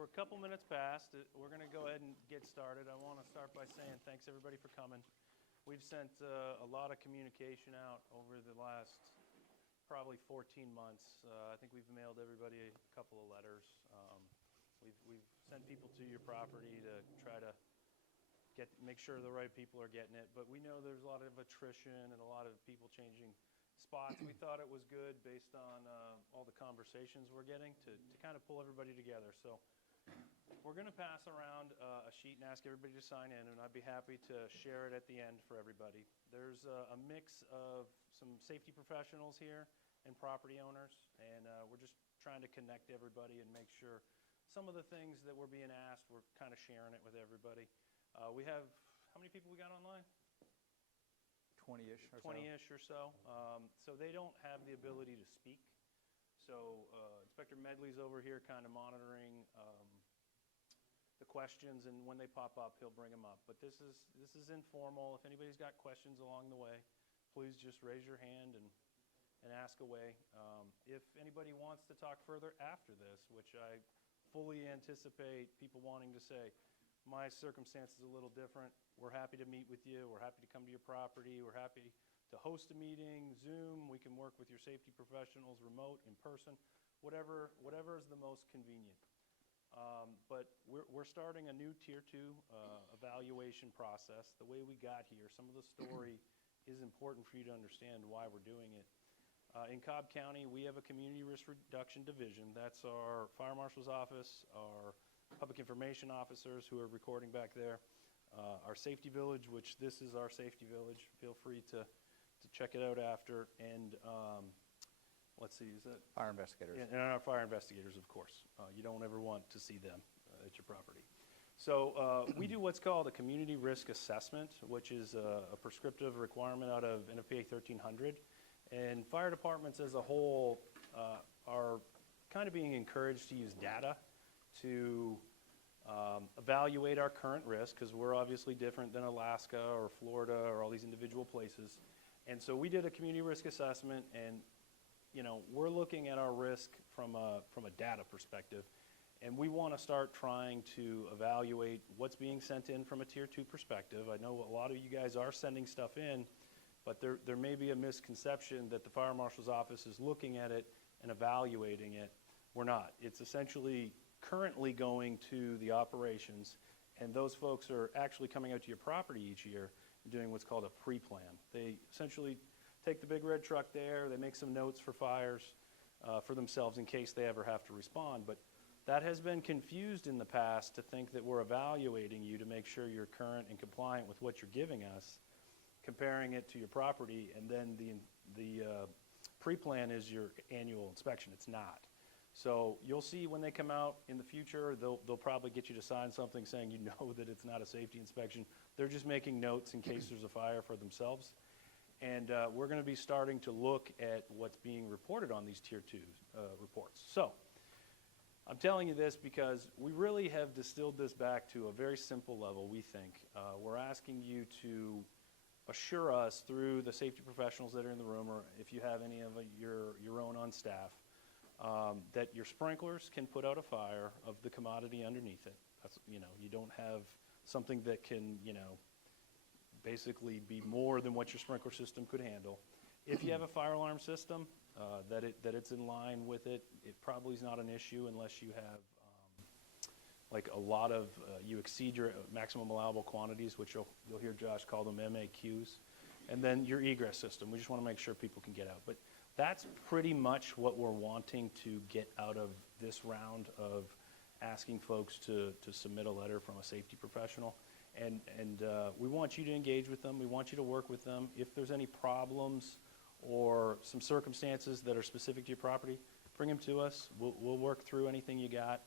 we're a couple minutes past. We're going to go ahead and get started. I want to start by saying thanks everybody for coming. We've sent a lot of communication out over the last probably 14 months. I think we've mailed everybody a couple of letters. We've sent people to your property to try to make sure the right people are getting it. But we know there's a lot of attrition and a lot of people changing spots. We thought it was good based on all the conversations we're getting to kind of pull everybody together. So we're going to pass around a sheet and ask everybody to sign in, and I'd be happy to share it at the end for everybody. There's a mix of some safety professionals here and property owners, and we're just trying to connect everybody and make sure some of the things that we're being asked, we're kind of sharing it with everybody. We have, how many people we got online? 20-ish or so. 20-ish or so. So they don't have the ability to speak. So Inspector Medley's over here kind of monitoring the questions, and when they pop up, he'll bring them up. But this is informal. If anybody's got questions along the way, please just raise your hand and ask away. If anybody wants to talk further after this, which I fully anticipate people wanting to say, my circumstance is a little different, we're happy to meet with you, we're happy to come to your property, we're happy to host a meeting, Zoom, we can work with your safety professionals, remote, in person, whatever is the most convenient. But we're starting a new Tier 2 evaluation process. The way we got here, some of the story is important for you to understand why we're doing it. In Cobb County, we have a Community Risk Reduction Division. That's our Fire Marshal's office, our Public Information officers who are recording back there, our Safety Village, which this is our Safety Village. Feel free to check it out after. And let's see, is that? Fire investigators. Yeah, and our fire investigators, of course. You don't ever want to see them at your property. So we do what's called a community risk assessment, which is a prescriptive requirement out of NFPA 1300. And fire departments as a whole are kind of being encouraged to use data to evaluate our current risk, because we're obviously different than Alaska or Florida or all these individual places. And so we did a community risk assessment, and we're looking at our risk from a data perspective, and we want to start trying to evaluate what's being sent in from a Tier 2 perspective. I know a lot of you guys are sending stuff in, but there may be a misconception that the Fire Marshal's office is looking at it and evaluating it. We're not. It's essentially currently going to the operations, and those folks are actually coming out to your property each year and doing what's called a pre-plan. They essentially take the big red truck there, they make some notes for fires for themselves in case they ever have to respond. But that has been confused in the past to think that we're evaluating you to make sure you're current and compliant with what you're giving us, comparing it to your property, and then the pre-plan is your annual inspection. It's not. So you'll see when they come out in the future, they'll probably get you to sign something saying that it's not a safety inspection. They're just making notes in case there's a fire for themselves. And we're going to be starting to look at what's being reported on these Tier 2 reports. So I'm telling you this because we really have distilled this back to a very simple level, we think. We're asking you to assure us through the safety professionals that are in the room, or if you have any of your own on staff, that your sprinklers can put out a fire of the commodity underneath it. That's, you don't have something that can, basically be more than what your sprinkler system could handle. If you have a fire alarm system, that it's in line with it, it probably is not an issue unless you have like a lot of, you exceed your maximum allowable quantities, which you'll hear Josh call them MAQs. And then your egress system, we just want to make sure people can get out. But that's pretty much what we're wanting to get out of this round of asking folks to submit a letter from a safety professional. And we want you to engage with them. We want you to work with them. If there's any problems or some circumstances that are specific to your property, bring them to us. We'll work through anything you got.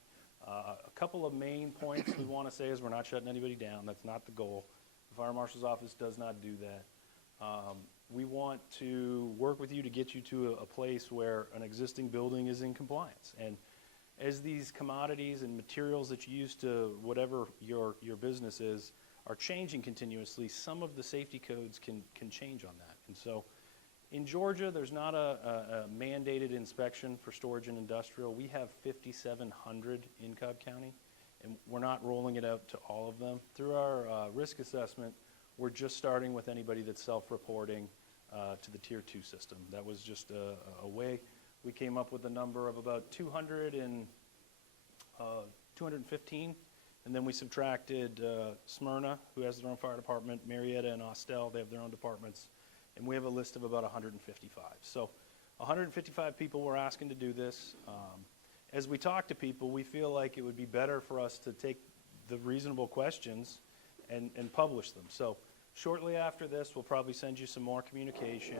A couple of main points we want to say is we're not shutting anybody down. That's not the goal. The Fire Marshal's office does not do that. We want to work with you to get you to a place where an existing building is in compliance. And as these commodities and materials that you use to whatever your business is are changing continuously, some of the safety codes can change on that. And so In Georgia, there's not a mandated inspection for storage and industrial. We have 5,700 in Cobb County, and we're not rolling it out to all of them. Through our risk assessment, we're just starting with anybody that's self-reporting to the Tier 2 system. That was just a way. We came up with a number of about 215, and then we subtracted Smyrna, who has their own fire department, Marietta and Austell, they have their own departments, and we have a list of about 155. So 155 people were asking to do this. As we talk to people, we feel like it would be better for us to take the reasonable questions and publish them. So shortly after this, we'll probably send you some more communication,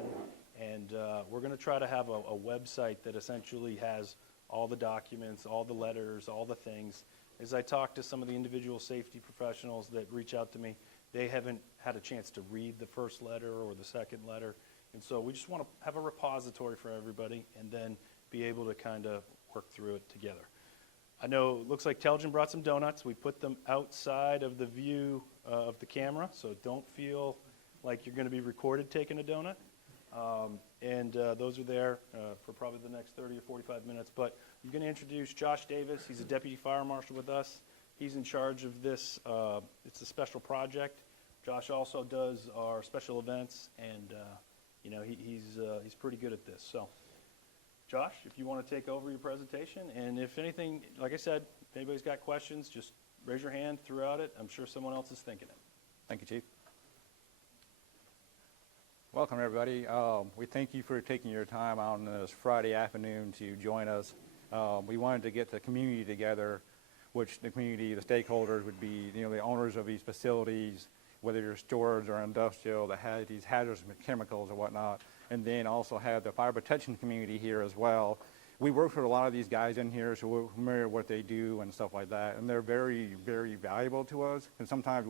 and we're going to try to have a website that essentially has all the documents, all the letters, all the things. As I talk to some of the individual safety professionals that reach out to me, they haven't had a chance to read the first letter or the second letter, and so we just want to have a repository for everybody and then be able to kind of work through it together. I know it looks like Telgen brought some donuts. We put them outside of the view of the camera, so don't feel like you're going to be recorded taking a donut. Those are there for probably the next 30 or 45 minutes. But I'm going to introduce Josh Davis. He's a deputy fire marshal with us. He's in charge of this. It's a special project. Josh also does our special events, and he's pretty good at this. So, Josh, if you want to take over your presentation, and if anything, like I said, if anybody's got questions, just raise your hand throughout it. I'm sure someone else is thinking it. Thank you, Chief. Welcome, everybody. We thank you for taking your time on this Friday afternoon to join us. We wanted to get the community together, which the community, the stakeholders would be, the owners of these facilities, whether you're storage or industrial, that has these hazardous chemicals or whatnot, and then also have the fire protection community here as well. We work with a lot of these guys in here, so we're familiar with what they do and stuff like that, and they're very, very valuable to us. And sometimes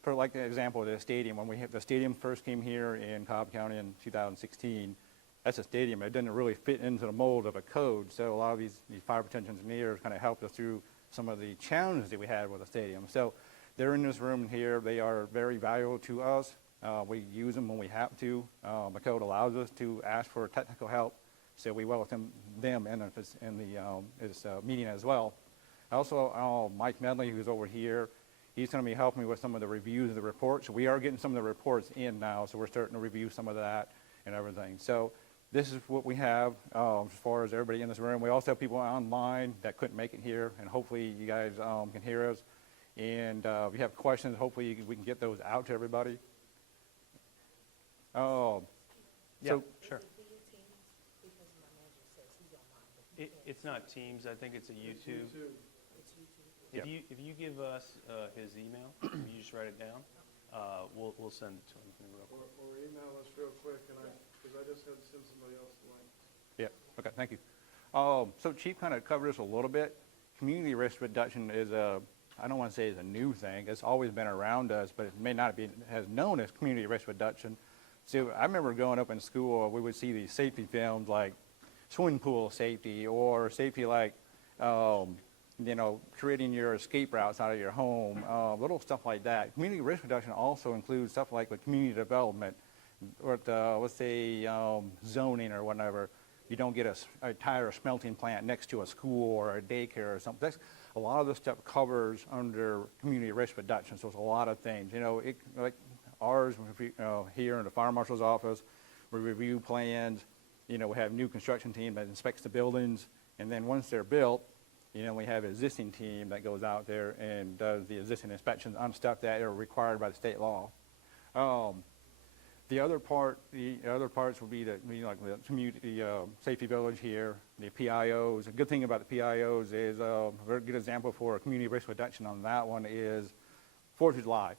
for like the example of the stadium, when the stadium first came here in Cobb County in 2016, that's a stadium. It didn't really fit into the mold of a code, so a lot of these fire protection engineers kind of helped us through some of the challenges that we had with the stadium. So they're in this room here. They are very valuable to us. We use them when we have to. The code allows us to ask for technical help, so we welcome them in this meeting as well. Also, Mike Medley, who's over here, he's going to be helping me with some of the reviews of the reports. We are getting some of the reports in now, so we're starting to review some of that and everything. So this is what we have as far as everybody in this room. We also have people online that couldn't make it here, and hopefully you guys can hear us. And if you have questions, hopefully we can get those out to everybody. Yeah, so, sure. It's not Teams. I think it's a YouTube. If you give us his email, you just write it down. We'll send it to him real quick. Or email us real quick, because I just had to send somebody else the link. Yeah. Okay. Thank you. So Chief kind of covered this a little bit. Community risk reduction is I don't want to say it's a new thing. It's always been around us, but it may not be as known as community risk reduction. So I remember growing up in school, we would see these safety films like swimming pool safety or safety like, creating your escape routes out of your home, little stuff like that. Community risk reduction also includes stuff like with community development, or let's say zoning or whatever. You don't get a tire smelting plant next to a school or a daycare or something. A lot of this stuff covers under community risk reduction, so it's a lot of things. Like ours here in the fire marshal's office, we review plans. We have new construction team that inspects the buildings, and then once they're built, we have an existing team that goes out there and does the existing inspections on stuff that are required by the state law. The other parts would be like the community safety village here, the PIOs. A good thing about the PIOs is a very good example for a community risk reduction on that one is 4th of July.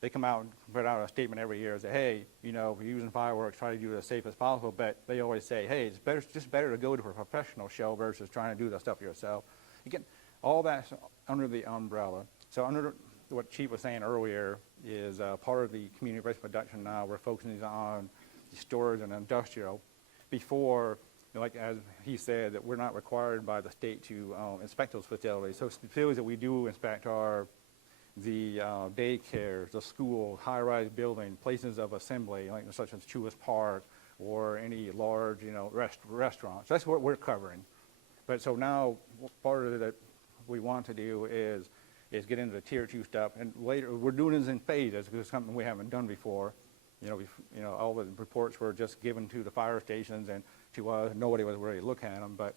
They come out and put out a statement every year and say, hey, if you're using fireworks, try to do it as safe as possible. But they always say, hey, it's just better to go to a professional show versus trying to do the stuff yourself. Again, all that's under the umbrella. So under what Chief was saying earlier is part of the community risk reduction now. We're focusing on the storage and industrial. Before, like as he said, that we're not required by the state to inspect those facilities. So facilities that we do inspect are the daycares, the schools, high-rise building, places of assembly, like such as Chewis Park, or any large, restaurants. That's what we're covering. But so now, part of it that we want to do is get into the tier 2 stuff, and later we're doing this in phases because it's something we haven't done before. All the reports were just given to the fire stations and to us. Nobody was really looking at them, but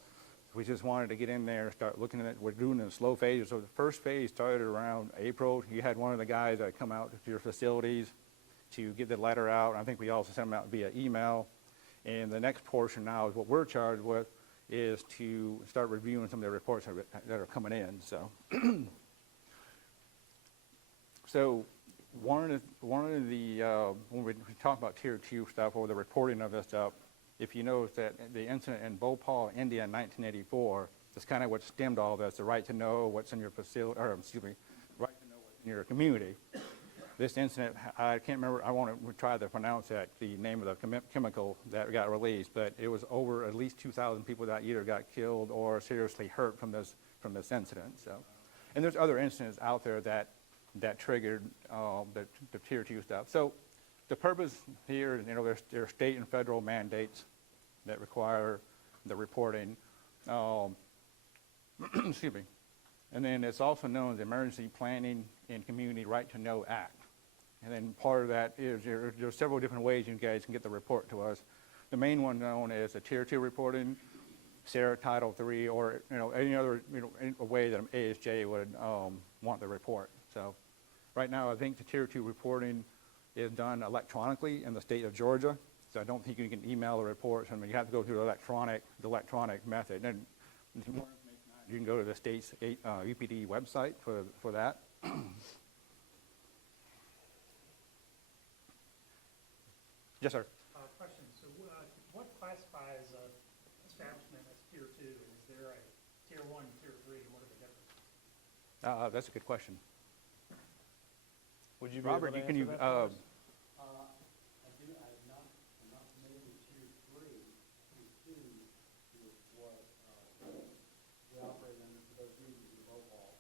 we just wanted to get in there, start looking at it. We're doing it in slow phases. So the first phase started around April. You had one of the guys that come out to your facilities to get the letter out. I think we also sent them out via email. And the next portion now is what we're charged with, is to start reviewing some of the reports that are coming in. So one of the when we talk about tier 2 stuff or the reporting of this stuff, if you notice that the incident in Bhopal, India in 1984, that's kind of what stemmed all this, the right to know what's in your facility, right to know what's in your community. This incident, I can't remember, I won't try to pronounce that, the name of the chemical that got released, but it was over at least 2,000 people that either got killed or seriously hurt from this incident. So, and there's other incidents out there that triggered the tier 2 stuff. So the purpose here, there are state and federal mandates that require the reporting. Excuse me. And then it's also known as the Emergency Planning and Community Right to Know Act. And then part of that is there are several different ways you guys can get the report to us. The main one known as the tier 2 reporting, SARA Title 3, or any other a way that an ASJ would want the report. So right now, I think the tier 2 reporting is done electronically in the state of Georgia. So I don't think you can email the reports. I mean, you have to go through the electronic method. And more information on it, you can go to the state's UPD website for that. Yes, sir. Question. So what classifies an establishment as tier 2? Is there a tier 1, tier 3? What are the differences? That's a good question. Would you be Robert, able to can you? answer that for us? I'm not familiar with tier 3. Tier 2 is what we operate under for those users in Bhopal.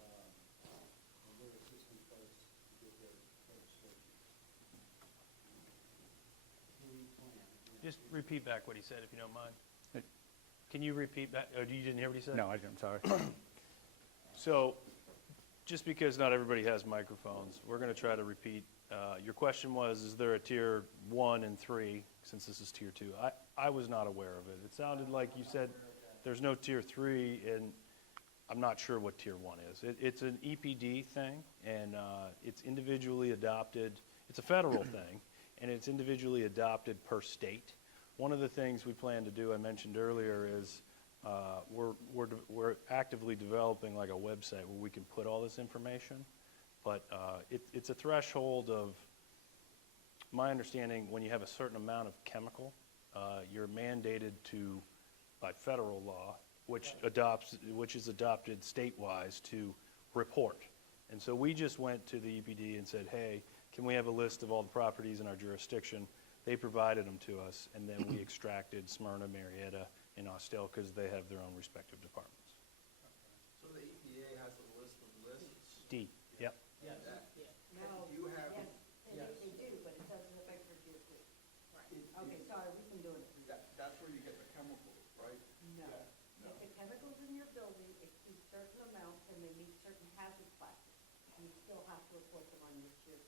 And we're assisting folks to get their registration. Just repeat back what he said, if you don't mind. Can you repeat that? Oh, you didn't hear what he said? No, I didn't. Sorry. So, just because not everybody has microphones, we're going to try to repeat. Your question was, is there a tier 1 and 3, since this is tier 2? I was not aware of it. It sounded like you said there's no tier 3, and I'm not sure what tier 1 is. It's an EPD thing, and it's individually adopted. It's a federal thing, and it's individually adopted per state. One of the things we plan to do, I mentioned earlier, is we're actively developing like a website where we can put all this information, but it's a threshold of, my understanding, when you have a certain amount of chemical, you're mandated to, by federal law, which is adopted state-wise, to report. And so we just went to the EPD and said, hey, can we have a list of all the properties in our jurisdiction? They provided them to us, and then we extracted Smyrna, Marietta, and Austell because they have their own respective departments. So the EPA has a list of lists? D, yep. Yes. No, You have, yes, they do, but it doesn't affect your tier 2. Okay, sorry, we've been doing it. that's where you get the chemicals, right? No. No. If the chemicals in your building exceed certain amounts and they meet certain hazard classes, you still have to report them on your tier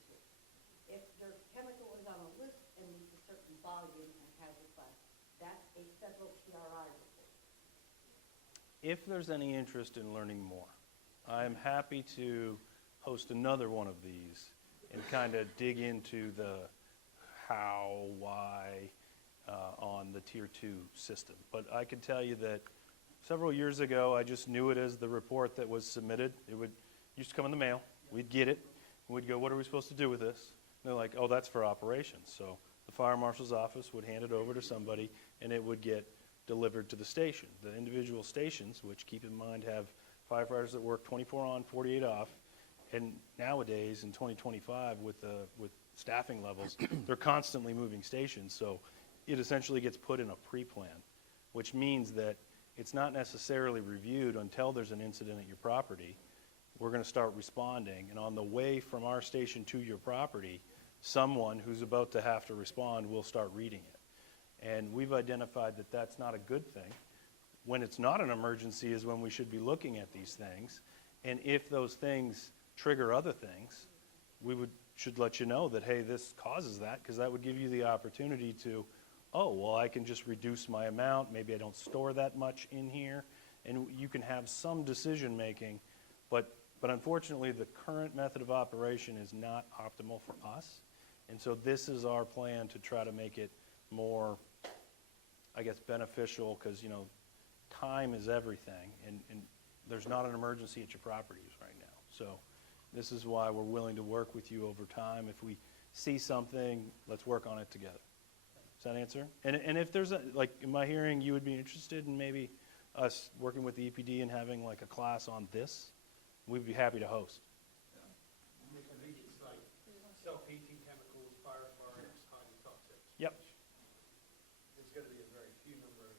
2. If your chemical is on a list and meets a certain volume and hazard class, that's a federal PRI report. If there's any interest in learning more, I'm happy to host another one of these and kind of dig into the how, why on the tier 2 system. But I can tell you that several years ago, I just knew it as the report that was submitted. It used to come in the mail. We'd get it. And we'd go, what are we supposed to do with this? And they're like, oh, that's for operations. So the fire marshal's office would hand it over to somebody, and it would get delivered to the station. The individual stations, which keep in mind have firefighters that work 24 on, 48 off, and nowadays in 2025 with staffing levels, they're constantly moving stations. So it essentially gets put in a pre-plan, which means that it's not necessarily reviewed until there's an incident at your property. we're going to start responding. And on the way from our station to your property, someone who's about to have to respond will start reading it. And we've identified that that's not a good thing. When it's not an emergency is when we should be looking at these things. And if those things trigger other things, should let you know that, hey, this causes that, because that would give you the opportunity to, oh, well, I can just reduce my amount. Maybe I don't store that much in here. And you can have some decision-making. But unfortunately, the current method of operation is not optimal for us. And so this is our plan to try to make it more, I guess, beneficial, because, you know, time is everything. And there's not an emergency at your properties right now. So this is why we're willing to work with you over time. If we see something, let's work on it together. Does that answer? And if there's like, in my hearing, you would be interested in maybe us working with the EPD and having like a class on this, we'd be happy to host. Intermediate site, self-heating chemicals, pyrophorics, highly toxic. Yep. There's going to be a very few number of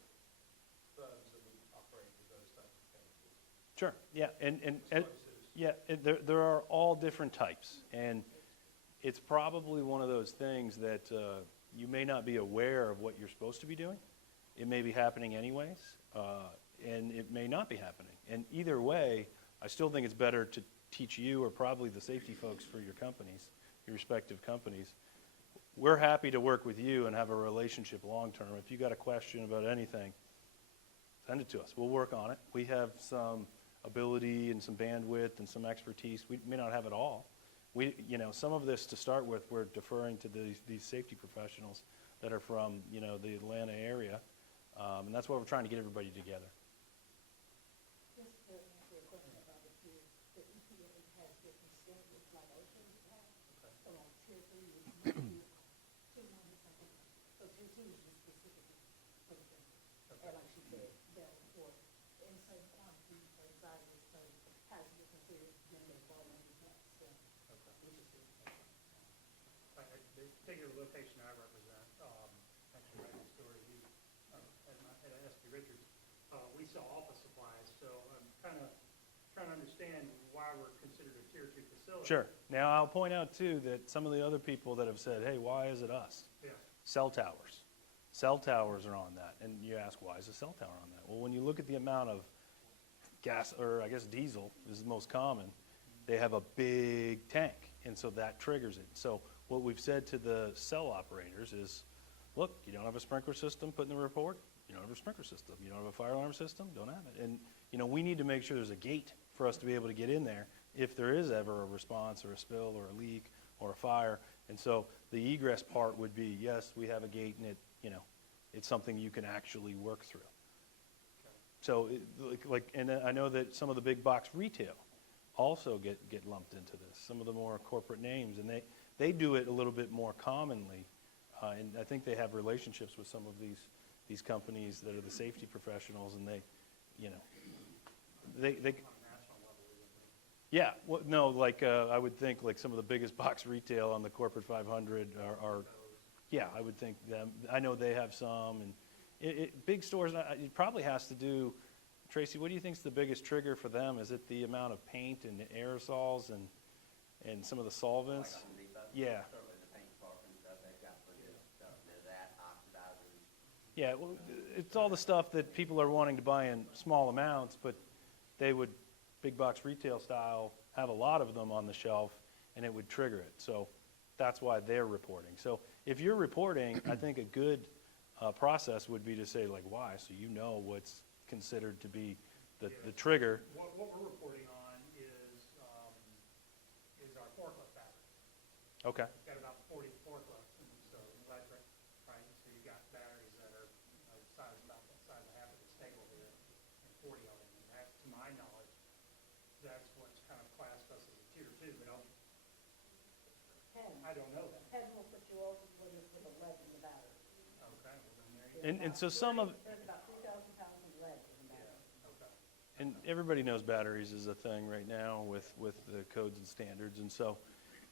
firms that will operate with those types of chemicals. Sure. Yeah. And Explosives. yeah, there are all different types. And it's probably one of those things that you may not be aware of what you're supposed to be doing. It may be happening anyways, and it may not be happening. And either way, I still think it's better to teach you, or probably the safety folks for your companies, your respective companies. We're happy to work with you and have a relationship long term. If you got a question about anything, send it to us. We'll work on it. We have some ability and some bandwidth and some expertise. We may not have it all. Some of this to start with, we're deferring to these safety professionals that are from, the Atlanta area, and that's why we're trying to get everybody together. Just to answer your question about the tier, the EPA has different standards like oceans have. So on tier 3, which might be tier 1 or something. So tier 2 is just specifically for the thing. And like she said, they'll report in certain quantities, certain sizes, so has different tiers, then they fall under that. So, which is good. The particular location I represent, actually right next door to you, at SB Richards, we sell office supplies, so I'm kind of trying to understand why we're considered a tier 2 facility. Sure. Now, I'll point out, too, that some of the other people that have said, hey, why is it us? Yeah. Cell towers. Cell towers are on that. And you ask, why is a cell tower on that? Well, when you look at the amount of gas, or I guess diesel is the most common, they have a big tank, and so that triggers it. So what we've said to the cell operators is, look, you don't have a sprinkler system, put in the report. You don't have a sprinkler system. You don't have a fire alarm system, don't have it. And, we need to make sure there's a gate for us to be able to get in there if there is ever a response or a spill or a leak or a fire. And so the egress part would be, yes, we have a gate, and it's something you can actually work through. So, and I know that some of the big box retail also get lumped into this, some of the more corporate names, and they do it a little bit more commonly, and I think they have relationships with some of these companies that are the safety professionals, and they yeah, well, no, I would think like some of the biggest box retail on the corporate 500 are yeah, I would think them. I know they have some, and big stores, it probably has to do, Tracy, what do you think is the biggest trigger for them? Is it the amount of paint and aerosols and some of the solvents? Yeah. Certainly the paint department stuff, they've got plenty of stuff, that, oxidizers. Yeah, well, it's all the stuff that people are wanting to buy in small amounts, but they would, big box retail style, have a lot of them on the shelf, and it would trigger it. So that's why they're reporting. So if you're reporting, I think a good process would be to say, like, why? So you know what's considered to be the trigger. What we're reporting on is our forklift battery. Okay. We've got about 40 forklifts, and so electric, right? So you've got batteries that are about the size of half of this table here, and 40 of them. And that, to my knowledge, that's what's kind of classed us as a tier 2, but I don't know that. 10 will put you over with a lead in the battery. Okay, well then there you go. And so some of, There's about 3,000 pounds of lead in the battery. Okay. and everybody knows batteries is a thing right now with the codes and standards. And so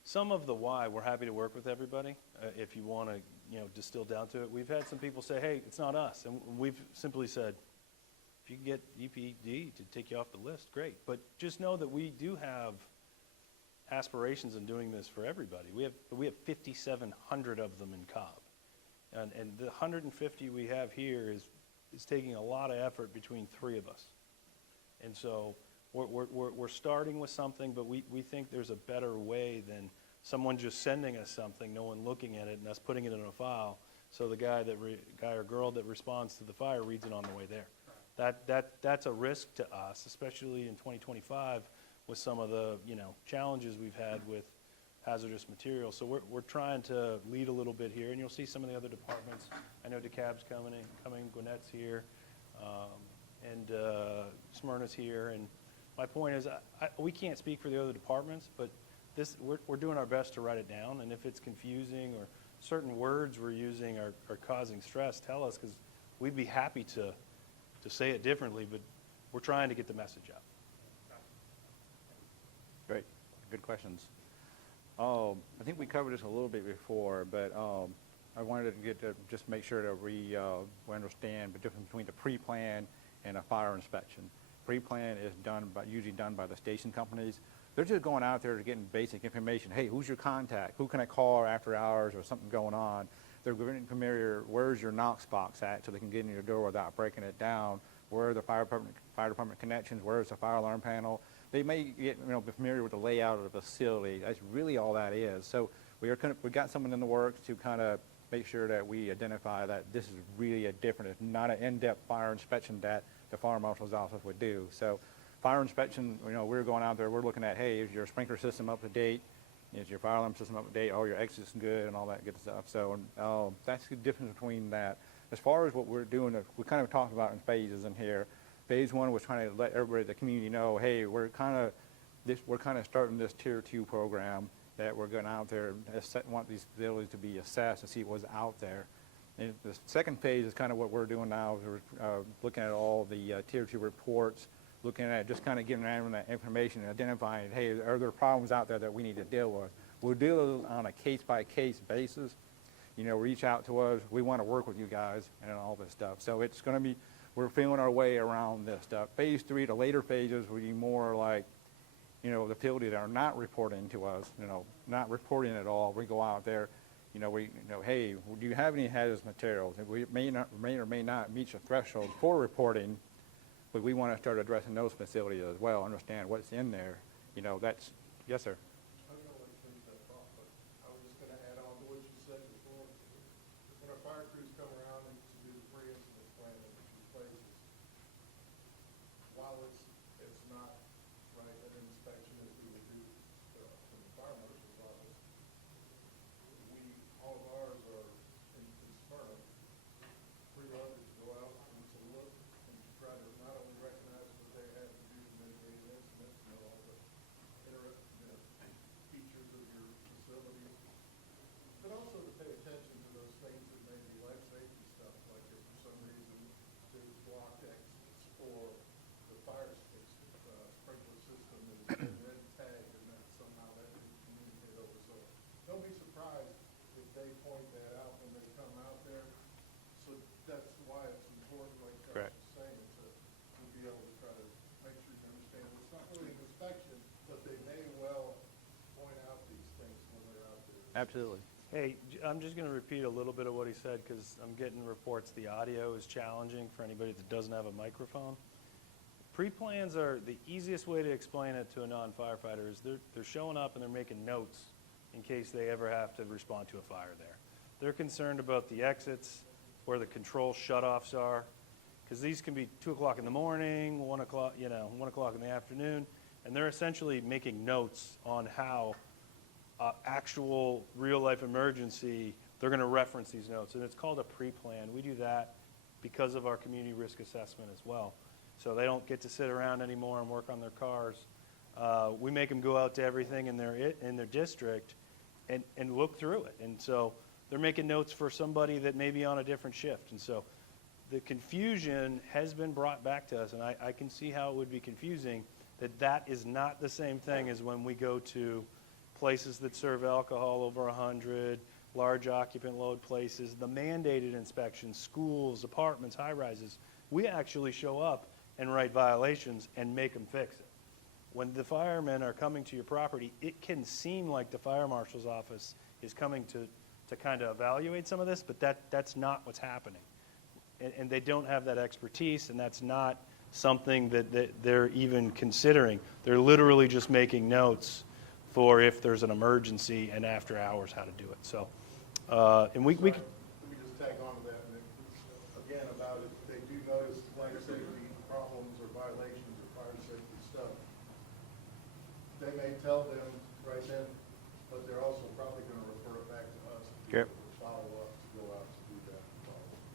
some of the why, we're happy to work with everybody. If you want to, distill down to it. We've had some people say, hey, it's not us. And we've simply said, if you can get EPD to take you off the list, great. But just know that we do have aspirations in doing this for everybody. We have 5,700 of them in Cobb. And the 150 we have here is taking a lot of effort between 3 of us. And so we're starting with something, but we think there's a better way than someone just sending us something, no one looking at it, and us putting it in a file, so the guy or girl that responds to the fire reads it on the way there. That's a risk to us, especially in 2025 with some of the challenges we've had with hazardous materials. So we're trying to lead a little bit here, and you'll see some of the other departments. I know DeKalb's coming, Gwinnett's here, and Smyrna's here. And my point is, we can't speak for the other departments, but we're doing our best to write it down. And if it's confusing or certain words we're using are causing stress, tell us, because we'd be happy to say it differently, but we're trying to get the message out. Great. Good questions. I think we covered this a little bit before, but I wanted to just make sure that we understand the difference between the pre-plan and a fire inspection. Pre-plan is usually done by the station companies. They're just going out there to getting basic information. Hey, who's your contact? Who can I call after hours or something going on? They're getting familiar, where's your Knox box at, so they can get in your door without breaking it down. Where are the fire department connections? Where's the fire alarm panel? They may get familiar with the layout of the facility. That's really all that is. So we got someone in the works to kind of make sure that we identify that this is really it's not an in-depth fire inspection that the fire marshal's office would do. So fire inspection, we're going out there, we're looking at, hey, is your sprinkler system up to date? Is your fire alarm system up to date? All your exits good and all that good stuff. So that's the difference between that. As far as what we're doing, we kind of talked about in phases in here. Phase 1 was trying to let everybody, the community, know, hey, we're kind of starting this Tier 2 program that we're going out there and want these facilities to be assessed and see what's out there. And the second phase is kind of what we're doing now. We're looking at all the Tier 2 reports, looking at just kind of giving everyone that information and identifying, hey, are there problems out there that we need to deal with? We'll deal on a case-by-case basis. Reach out to us. We want to work with you guys and all this stuff. So it's going to be, we're feeling our way around this stuff. Phase 3, the later phases, will be more like, the facilities that are not reporting to us, not reporting at all. We go out there, hey, do you have any hazardous materials? We may or may not meet the threshold for reporting, but we want to start addressing those facilities as well, understand what's in there. That's, yes, sir. I don't know what to finish that thought, but I was just going to add on to what you said before. When our fire crews come around and to do the pre-incident plan at the 2 places, while it's not right an inspection as we would do from the fire marshal's office, all of ours are in Smyrna, preloaded to go out and to look and to try to not only recognize what they have to do to mitigate an incident, all the features of your facilities, but also to pay attention to those things that may be life safety stuff, like if for some reason there's blocked exits or the fire sprinkler system is red tagged and that somehow that can communicate over. So don't be surprised if they point that out when they come out there. So that's why it's important, like Charles was saying, to be able to try to make sure you understand it's not really an inspection, but they may well point out these things when they're out there. Absolutely. Hey, I'm just going to repeat a little bit of what he said, because I'm getting reports the audio is challenging for anybody that doesn't have a microphone. Pre-plans are the easiest way to explain it to a non-firefighter is they're showing up and they're making notes in case they ever have to respond to a fire there. They're concerned about the exits, where the control shutoffs are, because these can be 2 o'clock in the morning, 1 o'clock, 1 o'clock in the afternoon, and they're essentially making notes on how actual real-life emergency, they're going to reference these notes, and it's called a pre-plan. We do that because of our community risk assessment as well. So they don't get to sit around anymore and work on their cars. We make them go out to everything in their district and look through it. And so they're making notes for somebody that may be on a different shift. And so the confusion has been brought back to us, and I can see how it would be confusing that is not the same thing as when we go to places that serve alcohol over 100, large occupant load places, the mandated inspections, schools, apartments, high-rises. We actually show up and write violations and make them fix it. When the firemen are coming to your property, it can seem like the fire marshal's office is coming to kind of evaluate some of this, but that's not what's happening. And they don't have that expertise, and that's not something that they're even considering. They're literally just making notes for if there's an emergency and after hours how to do it. So, and we Let me just tag on to that, and again, about if they do notice fire safety problems or violations or fire safety stuff, they may tell them right then, but they're also probably gonna refer it back to us. Yep. Follow up to go out to do that.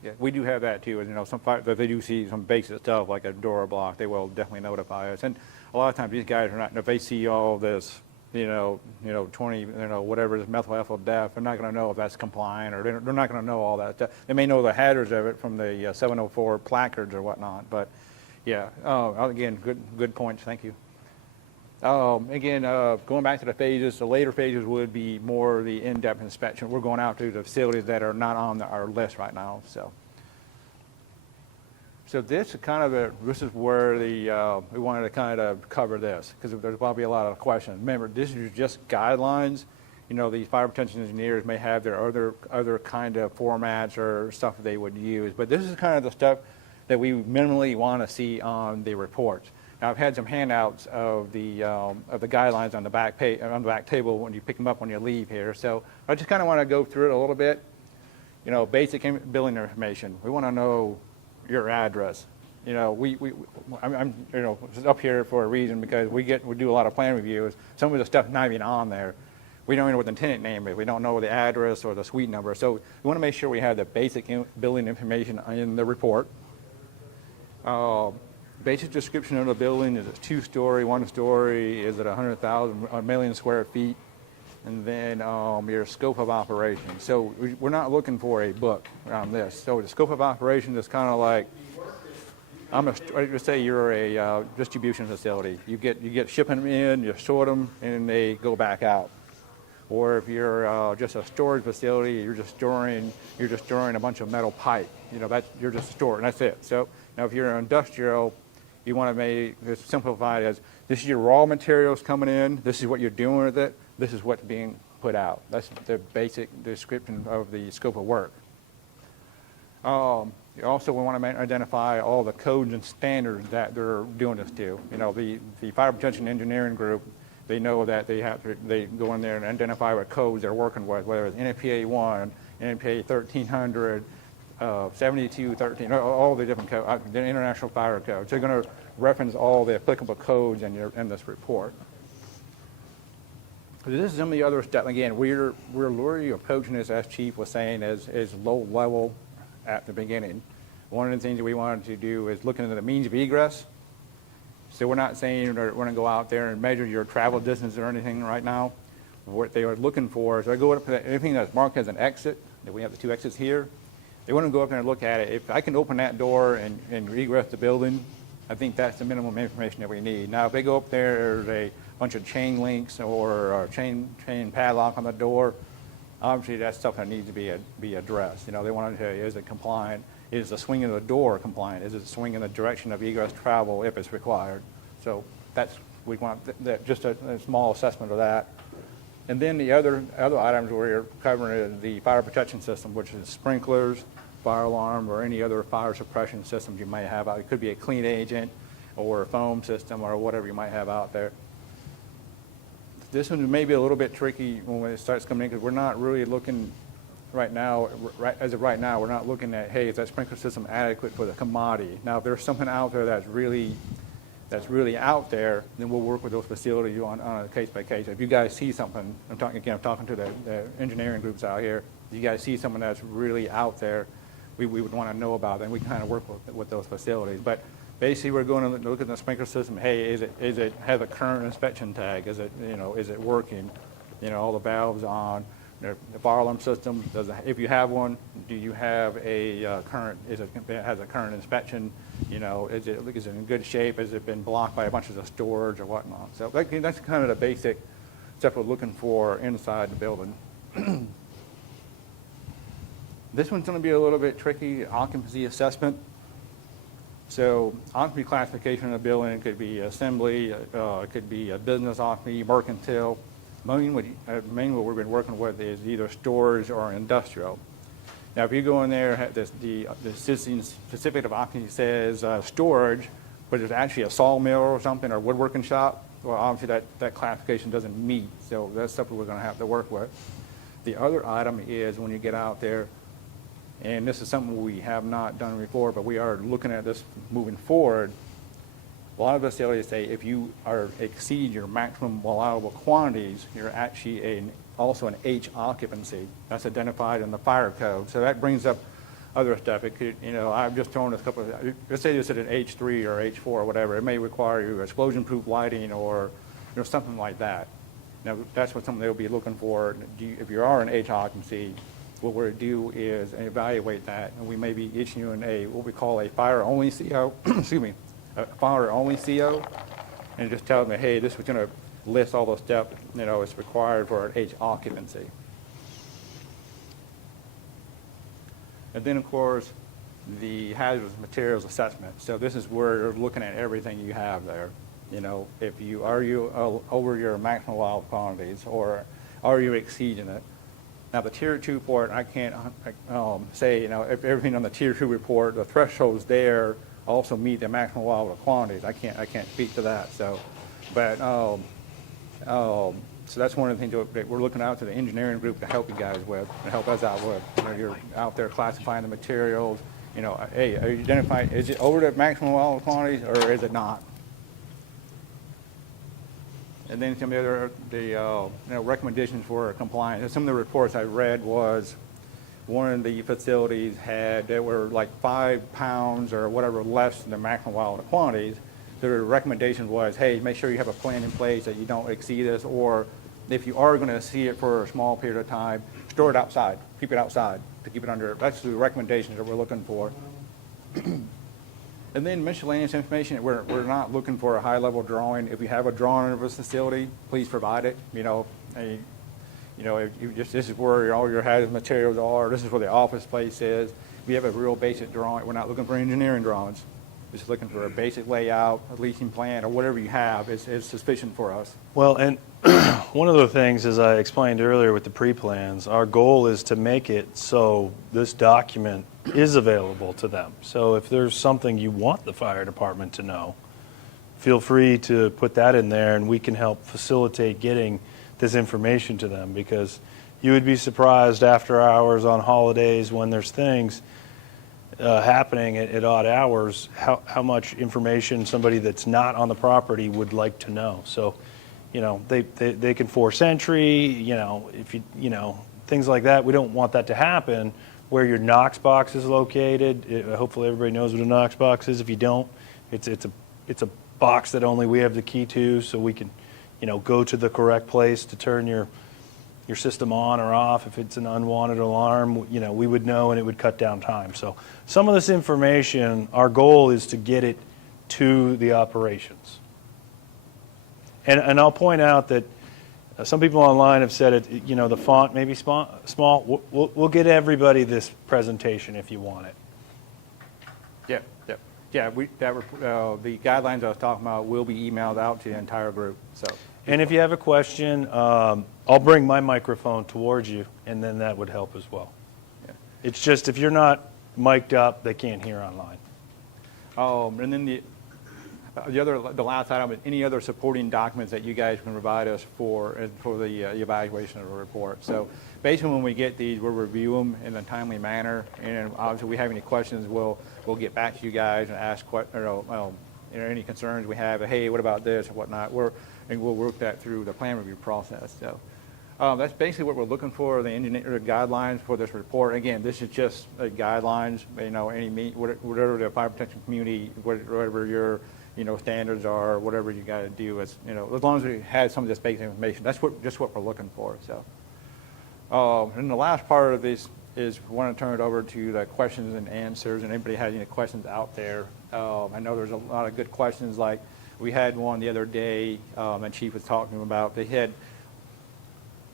Yeah, we do have that too. You know, some fire, if they do see some basic stuff like a door block, they will definitely notify us. And a lot of times these guys are not. If they see all this, 20, whatever is methyl ethyl DEF, they're not going to know if that's compliant, or they're not going to know all that stuff. They may know the hazards of it from the 704 placards or whatnot. But yeah, again, good points. Thank you. Again, going back to the phases, the later phases would be more the in-depth inspection. We're going out to the facilities that are not on our list right now. So this is kind of this is where we wanted to kind of cover this, because there's probably a lot of questions. Remember, this is just guidelines. These fire protection engineers may have their other kind of formats or stuff they would use, but this is kind of the stuff that we minimally want to see on the reports. Now, I've had some handouts of the guidelines on the back table when you pick them up when you leave here. So I just kind of want to go through it a little bit. Basic billing information. We want to know your address. I'm up here for a reason, because we do a lot of plan reviews. Some of the stuff not even on there. We don't even know what the tenant name is. We don't know the address or the suite number. So we want to make sure we have the basic billing information in the report. Basic description of the building: is it 2-story, 1-story? Is it 100,000, a million square feet? And then your scope of operation. So we're not looking for a book on this. So the scope of operation is kind of like, let's say you're a distribution facility. You get shipping them in, you sort them, and they go back out. Or if you're just a storage facility, you're just storing a bunch of metal pipe. You're just storing, and that's it. So now if you're an industrial, you want to make it simplified as, this is your raw materials coming in, this is what you're doing with it, this is what's being put out. That's the basic description of the scope of work. Also, we want to identify all the codes and standards that they're doing this to. The fire protection engineering group, they know that they go in there and identify what codes they're working with, whether it's NFPA 1, NFPA 1300, 7213, all the different codes, the international fire codes. They're going to reference all the applicable codes in this report. This is some of the other stuff. Again, we're literally approaching this, as Chief was saying, as low level at the beginning. One of the things that we wanted to do is look into the means of egress. So we're not saying we're going to go out there and measure your travel distance or anything right now. What they are looking for is, I go up to anything that's marked as an exit, that we have the 2 exits here. They want to go up there and look at it. If I can open that door and egress the building, I think that's the minimum information that we need. Now, if they go up there, there's a bunch of chain links or chain padlock on the door, obviously that's stuff that needs to be addressed. They want to say, is it compliant? Is the swing of the door compliant? Is it swing in the direction of egress travel if it's required? So we want just a small assessment of that. And then the other items we're covering is the fire protection system, which is sprinklers, fire alarm, or any other fire suppression systems you might have out. It could be a clean agent or a foam system or whatever you might have out there. This one may be a little bit tricky when it starts coming in, because we're not really looking right now, as of right now, we're not looking at, hey, is that sprinkler system adequate for the commodity? Now, if there's something out there that's really out there, then we'll work with those facilities on a case by case. If you guys see something, I'm talking to the engineering groups out here. If you guys see something that's really out there, we would want to know about it, and we can kind of work with those facilities. But basically, we're going to look at the sprinkler system. Hey, is it have a current inspection tag? Is it working? All the valves on. The fire alarm system, if you have one, do you have a current? Has a current inspection? Is it in good shape? Has it been blocked by a bunch of the storage or whatnot? So that's kind of the basic stuff we're looking for inside the building. This one's going to be a little bit tricky, occupancy assessment. So occupancy classification of the building could be assembly, it could be a business occupancy, mercantile. Mainly what we've been working with is either storage or industrial. Now, if you go in there, the certificate of occupancy says storage, but it's actually a sawmill or something, or woodworking shop, well, obviously that classification doesn't meet, so that's something we're going to have to work with. The other item is when you get out there, and this is something we have not done before, but we are looking at this moving forward. A lot of facilities say if you exceed your maximum allowable quantities, you're actually also an H occupancy. That's identified in the fire code. So that brings up other stuff. It could, I've just thrown a couple of, let's say this is an H3 or H4 or whatever. It may require you explosion-proof lighting or something like that. Now, that's what something they'll be looking for. If you are an H occupancy, what we'll do is evaluate that, and we may be issuing what we call a fire-only CO, excuse me, a fire-only CO, and just tell them, hey, this was going to list all the steps, it's required for an H occupancy. And then, of course, the hazardous materials assessment. So this is where you're looking at everything you have there. If you over your maximum allowed quantities, or are you exceeding it? Now, the Tier 2 report, I can't say, if everything on the Tier 2 report, the thresholds there also meet the maximum allowable quantities. I can't speak to that. So, but so that's one of the things that we're looking out to the engineering group to help you guys with, and help us out with. You're out there classifying the materials. Hey, are you identifying, is it over the maximum allowable quantities or is it not? And then some of the recommendations for compliance. Some of the reports I read was one of the facilities that were like 5 pounds or whatever less than the maximum allowable quantities. So the recommendation was, hey, make sure you have a plan in place that you don't exceed this, or if you are going to see it for a small period of time, store it outside. Keep it outside to keep it under. That's the recommendations that we're looking for. And then miscellaneous information, we're not looking for a high-level drawing. If you have a drawing of a facility, please provide it. If this is where all your hazardous materials are. This is where the office space is. If you have a real basic drawing, we're not looking for engineering drawings. Just looking for a basic layout, a leasing plan, or whatever you have is sufficient for us. Well, and one of the things, as I explained earlier with the pre-plans, our goal is to make it so this document is available to them. So if there's something you want the fire department to know, feel free to put that in there, and we can help facilitate getting this information to them, because you would be surprised after hours on holidays when there's things happening at odd hours, how much information somebody that's not on the property would like to know. So, they can force entry, if things like that. We don't want that to happen. Where your Knox box is located, hopefully everybody knows what a Knox box is. If you don't, it's a box that only we have the key to, so we can, go to the correct place to turn your system on or off. If it's an unwanted alarm, we would know, and it would cut down time. So some of this information, our goal is to get it to the operations. And I'll point out that some people online have said it, the font may be small. We'll get everybody this presentation if you want it. Yeah. The guidelines I was talking about will be emailed out to the entire group. So. And if you have a question, I'll bring my microphone towards you, and then that would help as well. Yeah. It's just if you're not mic'd up, they can't hear online. And then the last item is any other supporting documents that you guys can provide us for the evaluation of the report. So basically, when we get these, we'll review them in a timely manner, and obviously, if we have any questions, we'll get back to you guys and ask any concerns we have. Hey, what about this or whatnot? And we'll work that through the plan review process. So that's basically what we're looking for, the engineer guidelines for this report. Again, this is just guidelines, whatever the fire protection community, whatever your standards are, whatever you got to do, as long as we have some of this basic information, that's just what we're looking for. So, and the last part of this is we want to turn it over to the questions and answers, and anybody has any questions out there. I know there's a lot of good questions. Like we had one the other day, and Chief was talking about. They had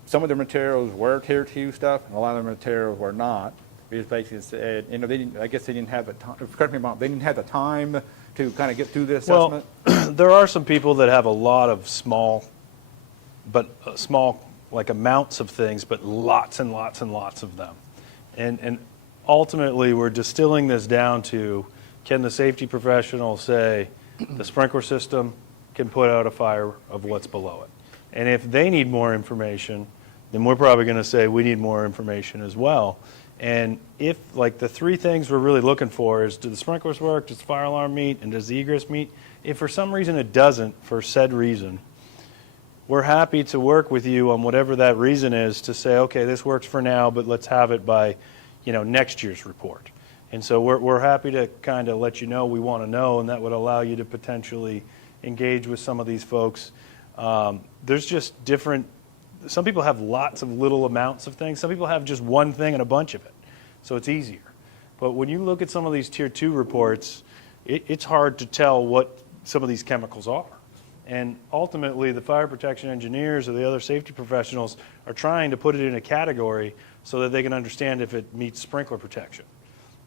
some of the materials were Tier 2 stuff, and a lot of the materials were not. We just basically said, you know, they didn't, I guess they didn't have the time, correct me if I'm wrong, they didn't have the time to kind of get through the assessment? Well, there are some people that have a lot of small, like amounts of things, but lots and lots and lots of them. And ultimately, we're distilling this down to, can the safety professional say, the sprinkler system can put out a fire of what's below it? And if they need more information, then we're probably going to say we need more information as well. And if, like, the three things we're really looking for is, do the sprinklers work, does the fire alarm meet, and does the egress meet? If for some reason it doesn't, for said reason, we're happy to work with you on whatever that reason is to say, okay, this works for now, but let's have it by, next year's report. And so we're happy to kind of let you know we want to know, and that would allow you to potentially engage with some of these folks. There's just different. Some people have lots of little amounts of things. Some people have just one thing and a bunch of it, so it's easier. But when you look at some of these Tier 2 reports, it's hard to tell what some of these chemicals are. And ultimately, the fire protection engineers or the other safety professionals are trying to put it in a category so that they can understand if it meets sprinkler protection.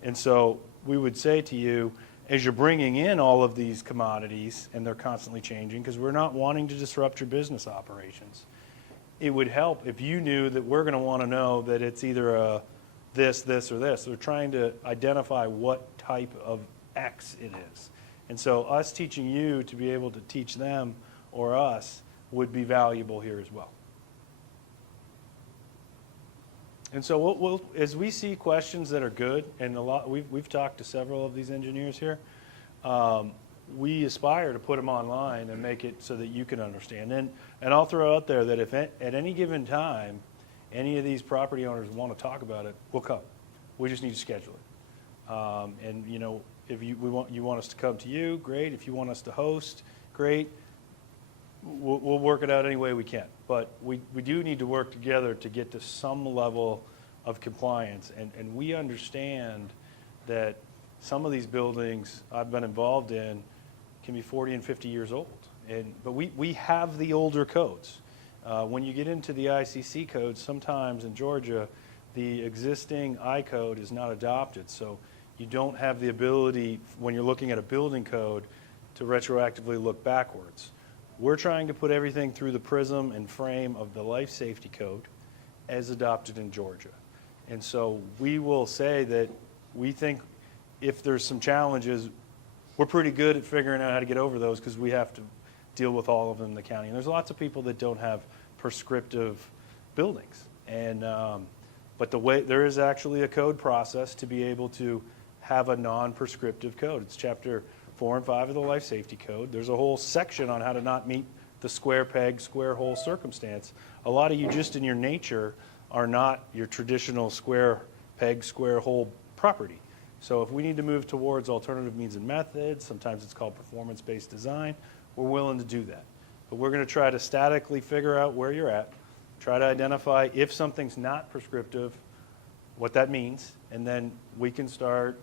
And so we would say to you, as you're bringing in all of these commodities, and they're constantly changing, because we're not wanting to disrupt your business operations, it would help if you knew that we're going to want to know that it's either a this, or this. They're trying to identify what type of X it is. And so us teaching you to be able to teach them or us would be valuable here as well. And so we'll as we see questions that are good, and we've talked to several of these engineers here, we aspire to put them online and make it so that you can understand. And I'll throw out there that if at any given time, any of these property owners want to talk about it, we'll come. We just need to schedule it. And if you want us to come to you, great. If you want us to host, great. We'll work it out any way we can. But we do need to work together to get to some level of compliance. And we understand that some of these buildings I've been involved in can be 40 and 50 years old. But we have the older codes. When you get into the ICC codes, sometimes in Georgia, the existing I code is not adopted. So you don't have the ability, when you're looking at a building code, to retroactively look backwards. We're trying to put everything through the prism and frame of the life safety code as adopted in Georgia. And so we will say that we think if there's some challenges, we're pretty good at figuring out how to get over those because we have to deal with all of them in the county. And there's lots of people that don't have prescriptive buildings. And but there is actually a code process to be able to have a non-prescriptive code. It's Chapter 4 and 5 of the Life Safety Code. There's a whole section on how to not meet the square peg, square hole circumstance. A lot of you just in your nature are not your traditional square peg, square hole property. So if we need to move towards alternative means and methods, sometimes it's called performance-based design, we're willing to do that. But we're going to try to statically figure out where you're at, try to identify if something's not prescriptive, what that means, and then we can start,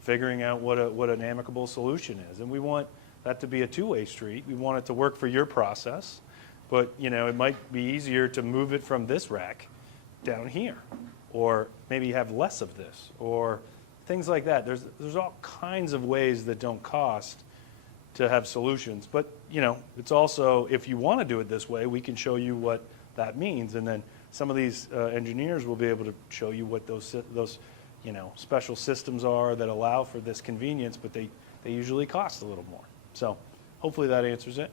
figuring out what an amicable solution is. And we want that to be a two-way street. We want it to work for your process, but it might be easier to move it from this rack down here, or maybe have less of this, or things like that. There's all kinds of ways that don't cost to have solutions. But it's also, if you want to do it this way, we can show you what that means, and then some of these engineers will be able to show you what those special systems are that allow for this convenience, but they usually cost a little more. So hopefully that answers it.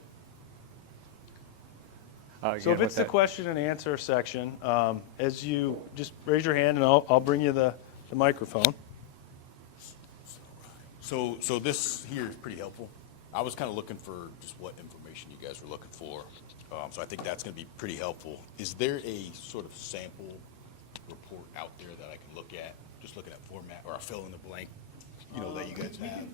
So if it's the question and answer section, as you just raise your hand and I'll bring you the microphone. So this here is pretty helpful. I was kind of looking for just what information you guys were looking for. So I think that's going to be pretty helpful. Is there a sort of sample report out there that I can look at, just looking at format, or a fill in the blank, that you guys have?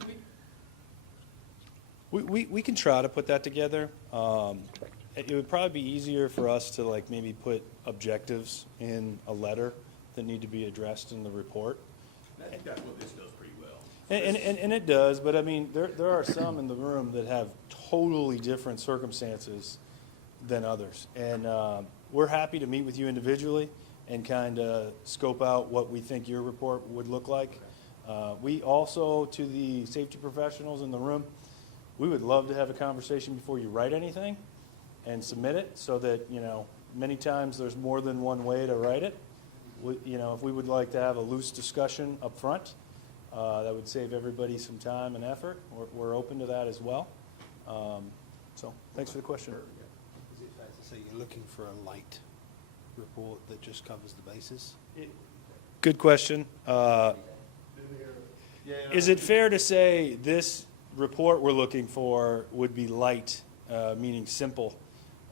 We can try to put that together. It would probably be easier for us to maybe put objectives in a letter that need to be addressed in the report. I think that's what this does pretty well. And it does, but I mean, there are some in the room that have totally different circumstances than others. And we're happy to meet with you individually and kind of scope out what we think your report would look like. We also, to the safety professionals in the room, we would love to have a conversation before you write anything and submit it, so that, many times there's more than one way to write it. If we would like to have a loose discussion up front, that would save everybody some time and effort. We're open to that as well. So thanks for the question. Is it fair to say you're looking for a light report that just covers the bases? Good question. Is it fair to say this report we're looking for would be light, meaning simple?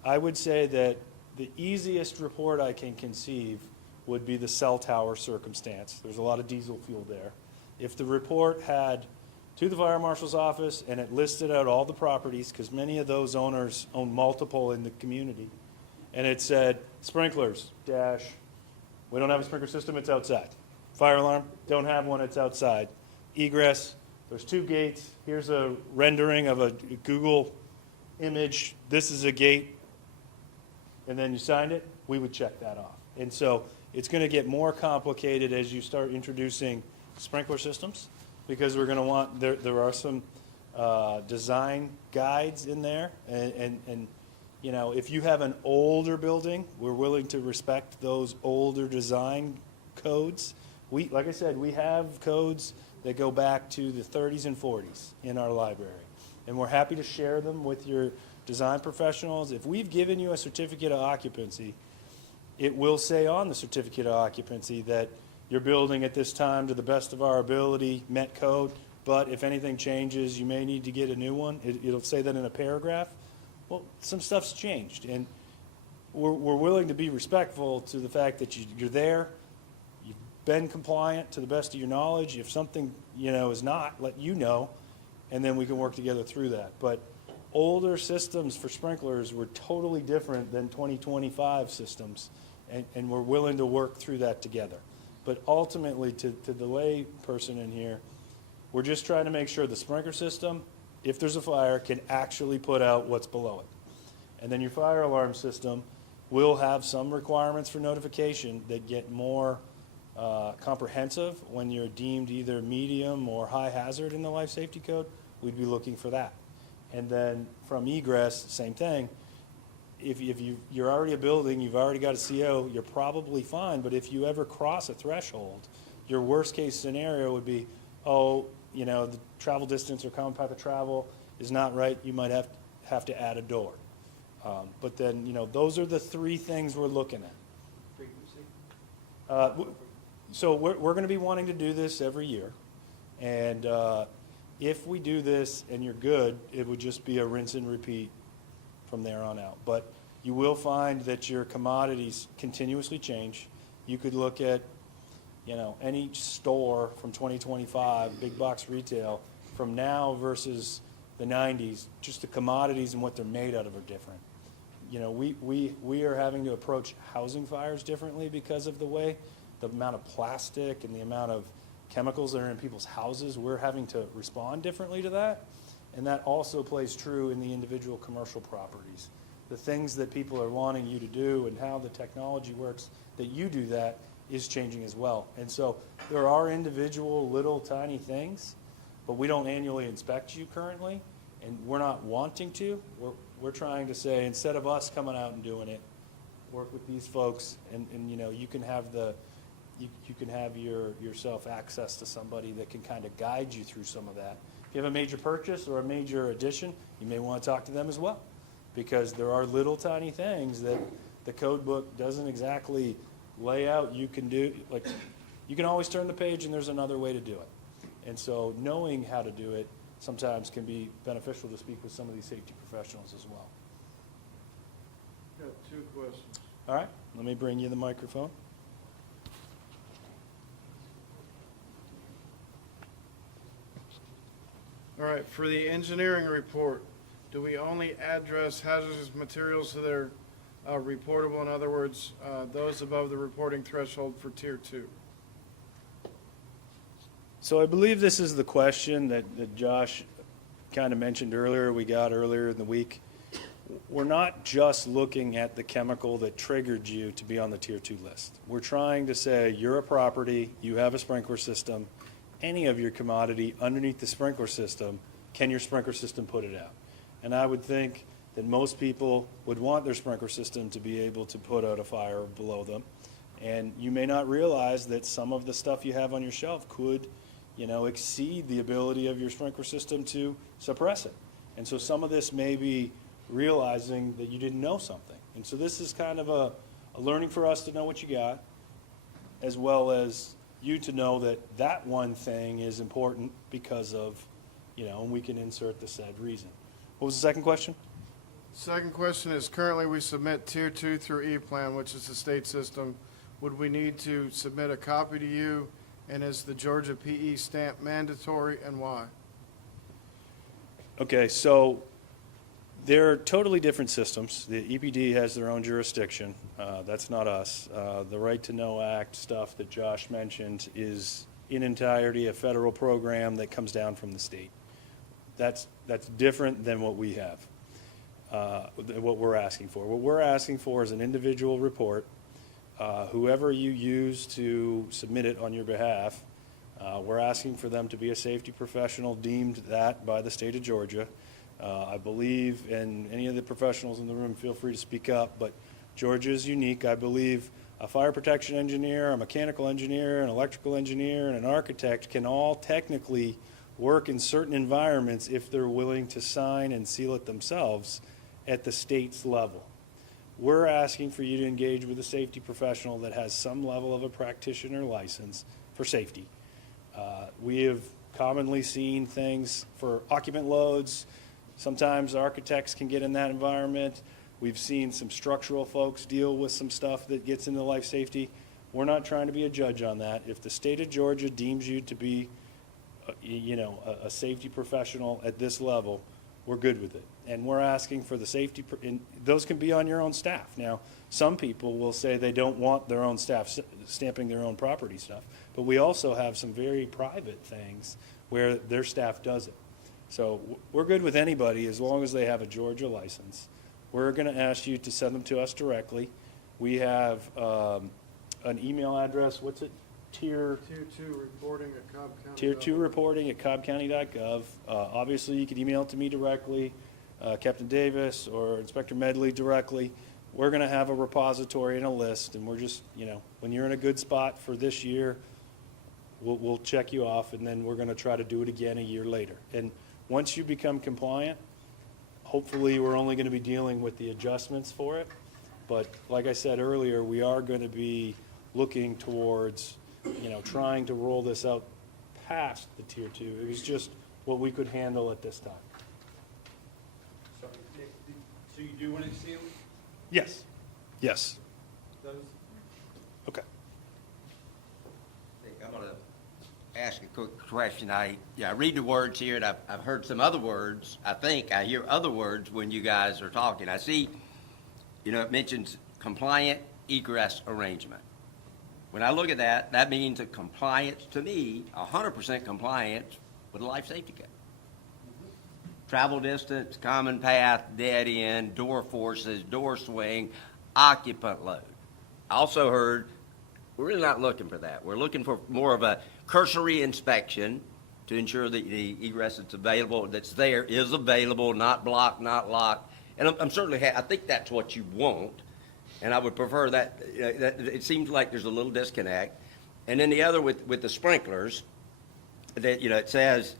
I would say that the easiest report I can conceive would be the cell tower circumstance. There's a lot of diesel fuel there. If the report had to the fire marshal's office and it listed out all the properties, because many of those owners own multiple in the community, and it said sprinklers, dash, we don't have a sprinkler system, it's outside. Fire alarm, don't have one, it's outside. Egress, there's 2 gates. Here's a rendering of a Google image. This is a gate. And then you signed it, we would check that off. And so it's going to get more complicated as you start introducing sprinkler systems, because we're going to want, there are some design guides in there. And if you have an older building, we're willing to respect those older design codes. Like I said, we have codes that go back to the 30s and 40s in our library. And we're happy to share them with your design professionals. If we've given you a certificate of occupancy, it will say on the certificate of occupancy that your building at this time, to the best of our ability, met code, but if anything changes, you may need to get a new one. It'll say that in a paragraph. Well, some stuff's changed, and we're willing to be respectful to the fact that you're there, you've been compliant to the best of your knowledge. If something, is not, let you know, and then we can work together through that. But older systems for sprinklers were totally different than 2025 systems, and we're willing to work through that together. But ultimately, to the lay person in here, we're just trying to make sure the sprinkler system, if there's a fire, can actually put out what's below it. And then your fire alarm system will have some requirements for notification that get more comprehensive when you're deemed either medium or high hazard in the life safety code. We'd be looking for that. And then from egress, same thing. If you're already a building, you've already got a CO, you're probably fine. But if you ever cross a threshold, your worst case scenario would be, the travel distance or common path of travel is not right. You might have to add a door. But then, those are the 3 things we're looking at. Frequency? So we're going to be wanting to do this every year. And if we do this and you're good, it would just be a rinse and repeat from there on out. But you will find that your commodities continuously change. You could look at, any store from 2025, big box retail, from now versus the 90s, just the commodities and what they're made out of are different. We are having to approach housing fires differently because of the amount of plastic and the amount of chemicals that are in people's houses. We're having to respond differently to that. And that also plays true in the individual commercial properties. The things that people are wanting you to do and how the technology works that you do that is changing as well. And so there are individual little tiny things, but we don't annually inspect you currently, and we're not wanting to. We're trying to say, instead of us coming out and doing it, work with these folks, and you can have you can have yourself access to somebody that can kind of guide you through some of that. If you have a major purchase or a major addition, you may want to talk to them as well, because there are little tiny things that the code book doesn't exactly lay out. You can do, like, you can always turn the page and there's another way to do it. And so knowing how to do it sometimes can be beneficial to speak with some of these safety professionals as well. Got 2 questions. All right, let me bring you the microphone. All right, for the engineering report, do we only address hazardous materials so they're reportable? In other words, those above the reporting threshold for Tier 2? So I believe this is the question that Josh kind of mentioned earlier, we got earlier in the week. we're not just looking at the chemical that triggered you to be on the Tier 2 list. We're trying to say, you're a property, you have a sprinkler system, any of your commodity underneath the sprinkler system, can your sprinkler system put it out? And I would think that most people would want their sprinkler system to be able to put out a fire below them. And you may not realize that some of the stuff you have on your shelf could, exceed the ability of your sprinkler system to suppress it. And so some of this may be realizing that you didn't know something. And so this is kind of a learning for us to know what you got, as well as you to know that that one thing is important because of, and we can insert the said reason. What was the second question? Second question is, currently we submit Tier 2 through E-Plan, which is the state system. Would we need to submit a copy to you? And is the Georgia PE stamp mandatory, and why? Okay, so they're totally different systems. The EPD has their own jurisdiction. That's not us. The Right to Know Act stuff that Josh mentioned is in entirety a federal program that comes down from the state. That's different than what we have, what we're asking for. What we're asking for is an individual report. Whoever you use to submit it on your behalf, we're asking for them to be a safety professional deemed that by the state of Georgia. I believe, and any of the professionals in the room feel free to speak up, but Georgia is unique. I believe a fire protection engineer, a mechanical engineer, an electrical engineer, and an architect can all technically work in certain environments if they're willing to sign and seal it themselves at the state's level. We're asking for you to engage with a safety professional that has some level of a practitioner license for safety. We have commonly seen things for occupant loads. Sometimes architects can get in that environment. We've seen some structural folks deal with some stuff that gets into life safety. We're not trying to be a judge on that. If the state of Georgia deems you to be, a safety professional at this level, we're good with it. And we're asking for the safety, and those can be on your own staff. Now, some people will say they don't want their own staff stamping their own property stuff, but we also have some very private things where their staff does it. So we're good with anybody as long as they have a Georgia license. We're going to ask you to send them to us directly. We have an email address. What's it? Tier 2 reporting at Cobb County. Tier 2 reporting at cobbcounty.gov. Obviously, you can email it to me directly, Captain Davis or Inspector Medley directly. We're going to have a repository and a list, and we're just, when you're in a good spot for this year, we'll check you off, and then we're going to try to do it again a year later. And once you become compliant, hopefully we're only going to be dealing with the adjustments for it. But like I said earlier, we are going to be looking towards trying to roll this out past the Tier 2. It was just what we could handle at this time. So you do want it sealed? Yes. Yes. Those? Okay. I'm going to ask a quick question. I read the words here, and I've heard some other words. I think I hear other words when you guys are talking. I see, it mentions compliant egress arrangement. When I look at that, that means a compliance, to me, 100% compliance with a life safety code. Travel distance, common path, dead end, door forces, door swing, occupant load. I also heard we're really not looking for that. We're looking for more of a cursory inspection to ensure that the egress that's available, that's there, is available, not blocked, not locked. And I'm certainly, I think that's what you want. And I would prefer that, it seems like there's a little disconnect. And then the other with the sprinklers, that, it says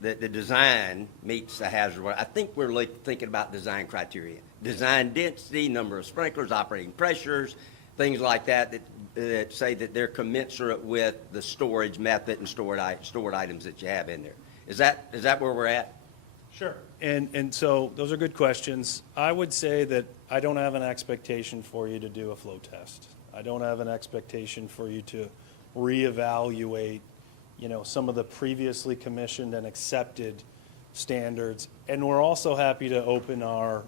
that the design meets the hazard. I think we're thinking about design criteria. Design density, number of sprinklers, operating pressures, things like that say that they're commensurate with the storage method and stored items that you have in there. Is that where we're at? Sure. And so those are good questions. I would say that I don't have an expectation for you to do a flow test. I don't have an expectation for you to reevaluate, some of the previously commissioned and accepted standards. And we're also happy to open our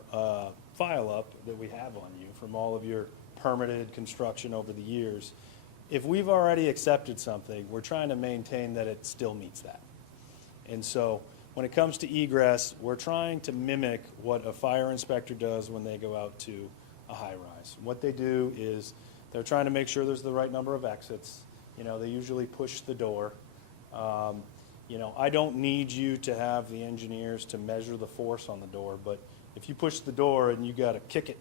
file up that we have on you from all of your permitted construction over the years. If we've already accepted something, we're trying to maintain that it still meets that. And so when it comes to egress, we're trying to mimic what a fire inspector does when they go out to a high-rise. What they do is they're trying to make sure there's the right number of exits. They usually push the door. I don't need you to have the engineers to measure the force on the door, but if you push the door and you got to kick it,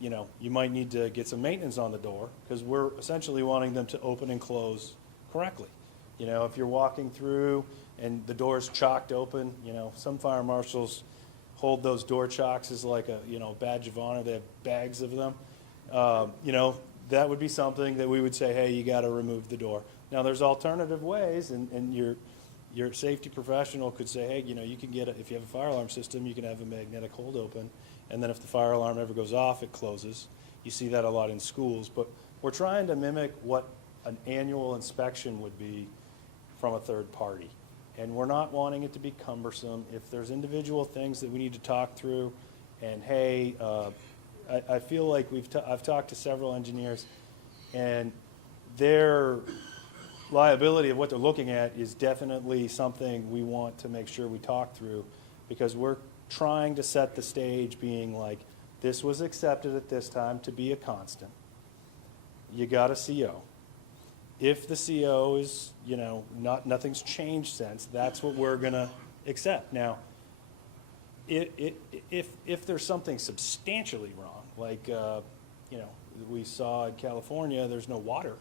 you might need to get some maintenance on the door, because we're essentially wanting them to open and close correctly. If you're walking through and the door's chalked open, some fire marshals hold those door chocks as like a, badge of honor. They have bags of them. That would be something that we would say, hey, you got to remove the door. Now, there's alternative ways, and your safety professional could say, hey, you can get if you have a fire alarm system, you can have a magnetic hold open, and then if the fire alarm ever goes off, it closes. You see that a lot in schools, but we're trying to mimic what an annual inspection would be from a third party. And we're not wanting it to be cumbersome. If there's individual things that we need to talk through, and hey, I feel like I've talked to several engineers, and their liability of what they're looking at is definitely something we want to make sure we talk through, because we're trying to set the stage being like, this was accepted at this time to be a constant. You got a CO. If the CO is, nothing's changed since, that's what we're going to accept. Now, if there's something substantially wrong, like, we saw in California, there's no water.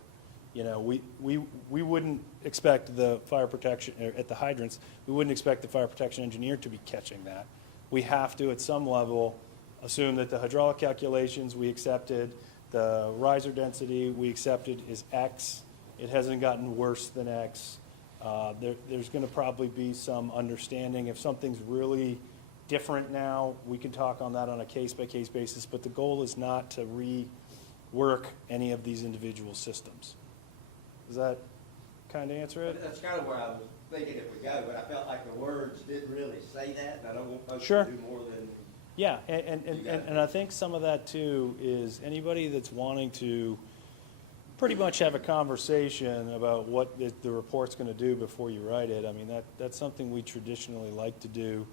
We wouldn't expect the fire protection, at the hydrants, we wouldn't expect the fire protection engineer to be catching that. We have to, at some level, assume that the hydraulic calculations we accepted, the riser density we accepted is X. It hasn't gotten worse than X. There's going to probably be some understanding. If something's really different now, we can talk on that on a case-by-case basis, but the goal is not to rework any of these individual systems. Does that kind of answer it? That's kind of where I was thinking it would go, but I felt like the words didn't really say that, and I don't want folks Sure. to do more than. Yeah, and I think some of that too is anybody that's wanting to pretty much have a conversation about what the report's going to do before you write it. I mean, that's something we traditionally like to do,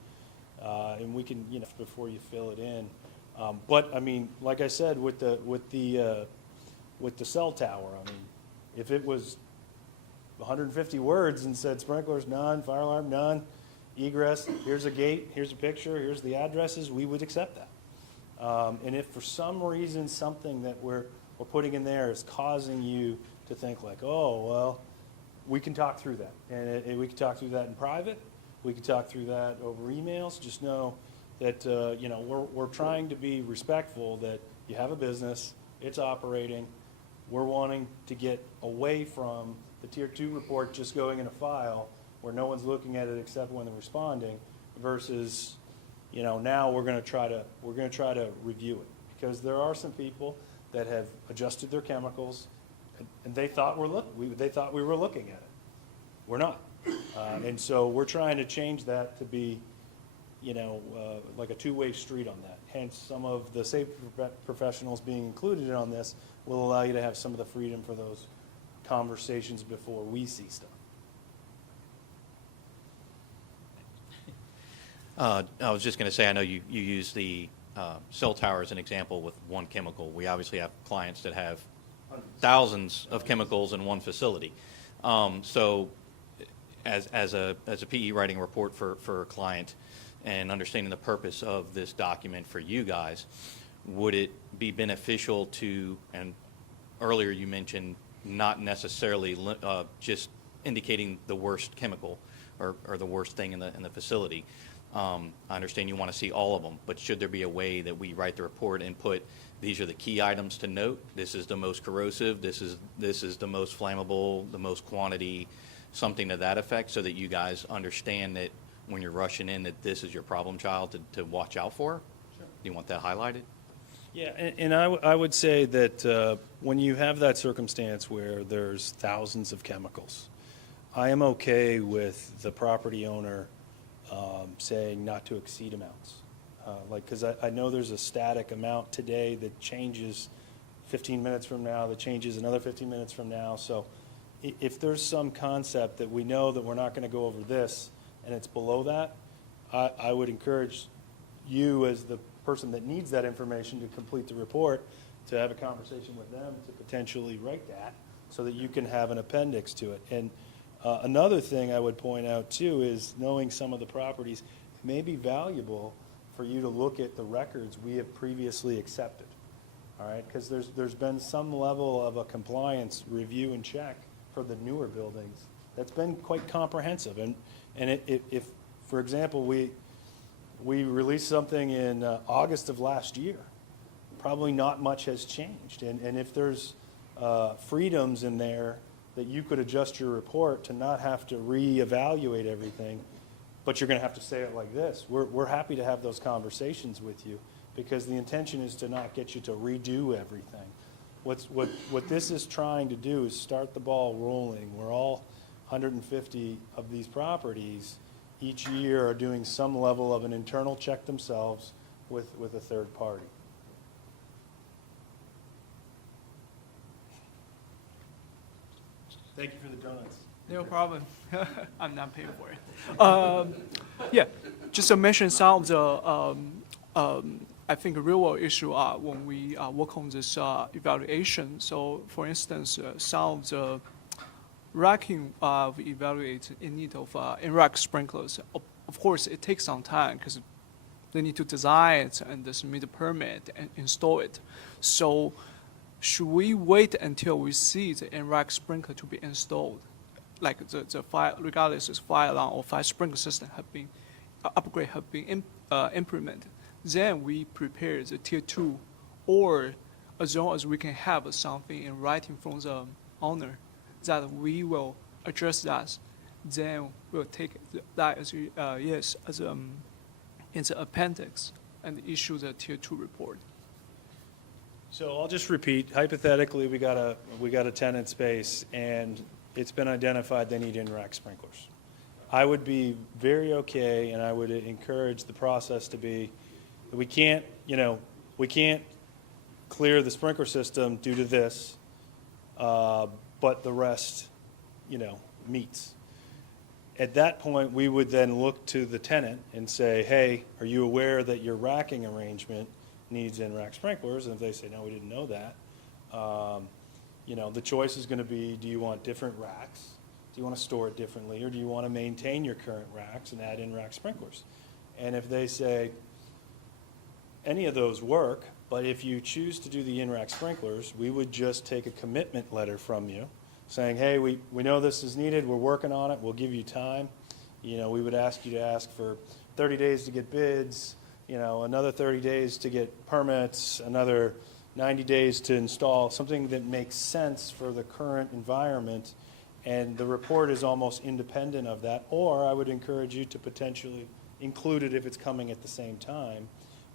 and we can, before you fill it in. But I mean, like I said, with the cell tower, I mean, if it was 150 words and said sprinklers none, fire alarm none, egress, here's a gate, here's a picture, here's the addresses, we would accept that. And if for some reason something that we're putting in there is causing you to think like, oh, well, we can talk through that. And we can talk through that in private. We can talk through that over emails. Just know that, we're trying to be respectful that you have a business, it's operating. We're wanting to get away from the Tier 2 report just going in a file where no one's looking at it except when they're responding, versus, now we're going to try to review it, because there are some people that have adjusted their chemicals, and they thought we were looking at it. We're not, and so we're trying to change that to be, like a two-way street on that. Hence, some of the safety professionals being included on this will allow you to have some of the freedom for those conversations before we see stuff. I was just going to say, I know you use the cell tower as an example with one chemical. We obviously have clients that have thousands of chemicals in one facility. So as a PE writing a report for a client and understanding the purpose of this document for you guys, would it be beneficial to, and earlier you mentioned not necessarily just indicating the worst chemical or the worst thing in the facility. I understand you want to see all of them, but should there be a way that we write the report and put, these are the key items to note, this is the most corrosive, this is the most flammable, the most quantity, something to that effect, so that you guys understand that when you're rushing in, that this is your problem child to watch out for? Sure. Do you want that highlighted? Yeah, and I would say that when you have that circumstance where there's thousands of chemicals, I am okay with the property owner saying not to exceed amounts. Because I know there's a static amount today that changes 15 minutes from now, that changes another 15 minutes from now. So if there's some concept that we know that we're not going to go over this, and it's below that, I would encourage you as the person that needs that information to complete the report, to have a conversation with them to potentially write that so that you can have an appendix to it. And another thing I would point out too is knowing some of the properties, it may be valuable for you to look at the records we have previously accepted. All right, because there's been some level of a compliance review and check for the newer buildings that's been quite comprehensive. And if, for example, we released something in August of last year, probably not much has changed. And if there's freedoms in there that you could adjust your report to not have to reevaluate everything, but you're going to have to say it like this, we're happy to have those conversations with you, because the intention is to not get you to redo everything. What this is trying to do is start the ball rolling. We're all 150 of these properties each year are doing some level of an internal check themselves with a third party. Thank you for the donuts. No problem. I'm not paying for it. Yeah, just to mention some of the, I think, real world issue when we work on this evaluation. So, for instance, some of the racking we evaluate in need of in-rack sprinklers. Of course, it takes some time because they need to design it and submit a permit and install it. So, should we wait until we see the in-rack sprinkler to be installed? Like the fire, regardless if fire alarm or fire sprinkler system have been upgrade have been implemented, then we prepare the tier 2, or as long as we can have something in writing from the owner that we will address that, then we'll take that as yes as in the appendix and issue the tier 2 report. So I'll just repeat, hypothetically, we got a tenant space and it's been identified they need in-rack sprinklers. I would be very okay, and I would encourage the process to be, we can't clear the sprinkler system due to this, but the rest, meets. At that point, we would then look to the tenant and say, hey, are you aware that your racking arrangement needs in-rack sprinklers? And if they say, no, we didn't know that, the choice is going to be, do you want different racks? Do you want to store it differently? Or do you want to maintain your current racks and add in-rack sprinklers? And if they say, any of those work, but if you choose to do the in-rack sprinklers, we would just take a commitment letter from you saying, hey, we know this is needed, we're working on it, we'll give you time. We would ask you to ask for 30 days to get bids, another 30 days to get permits, another 90 days to install, something that makes sense for the current environment, and the report is almost independent of that. Or I would encourage you to potentially include it if it's coming at the same time.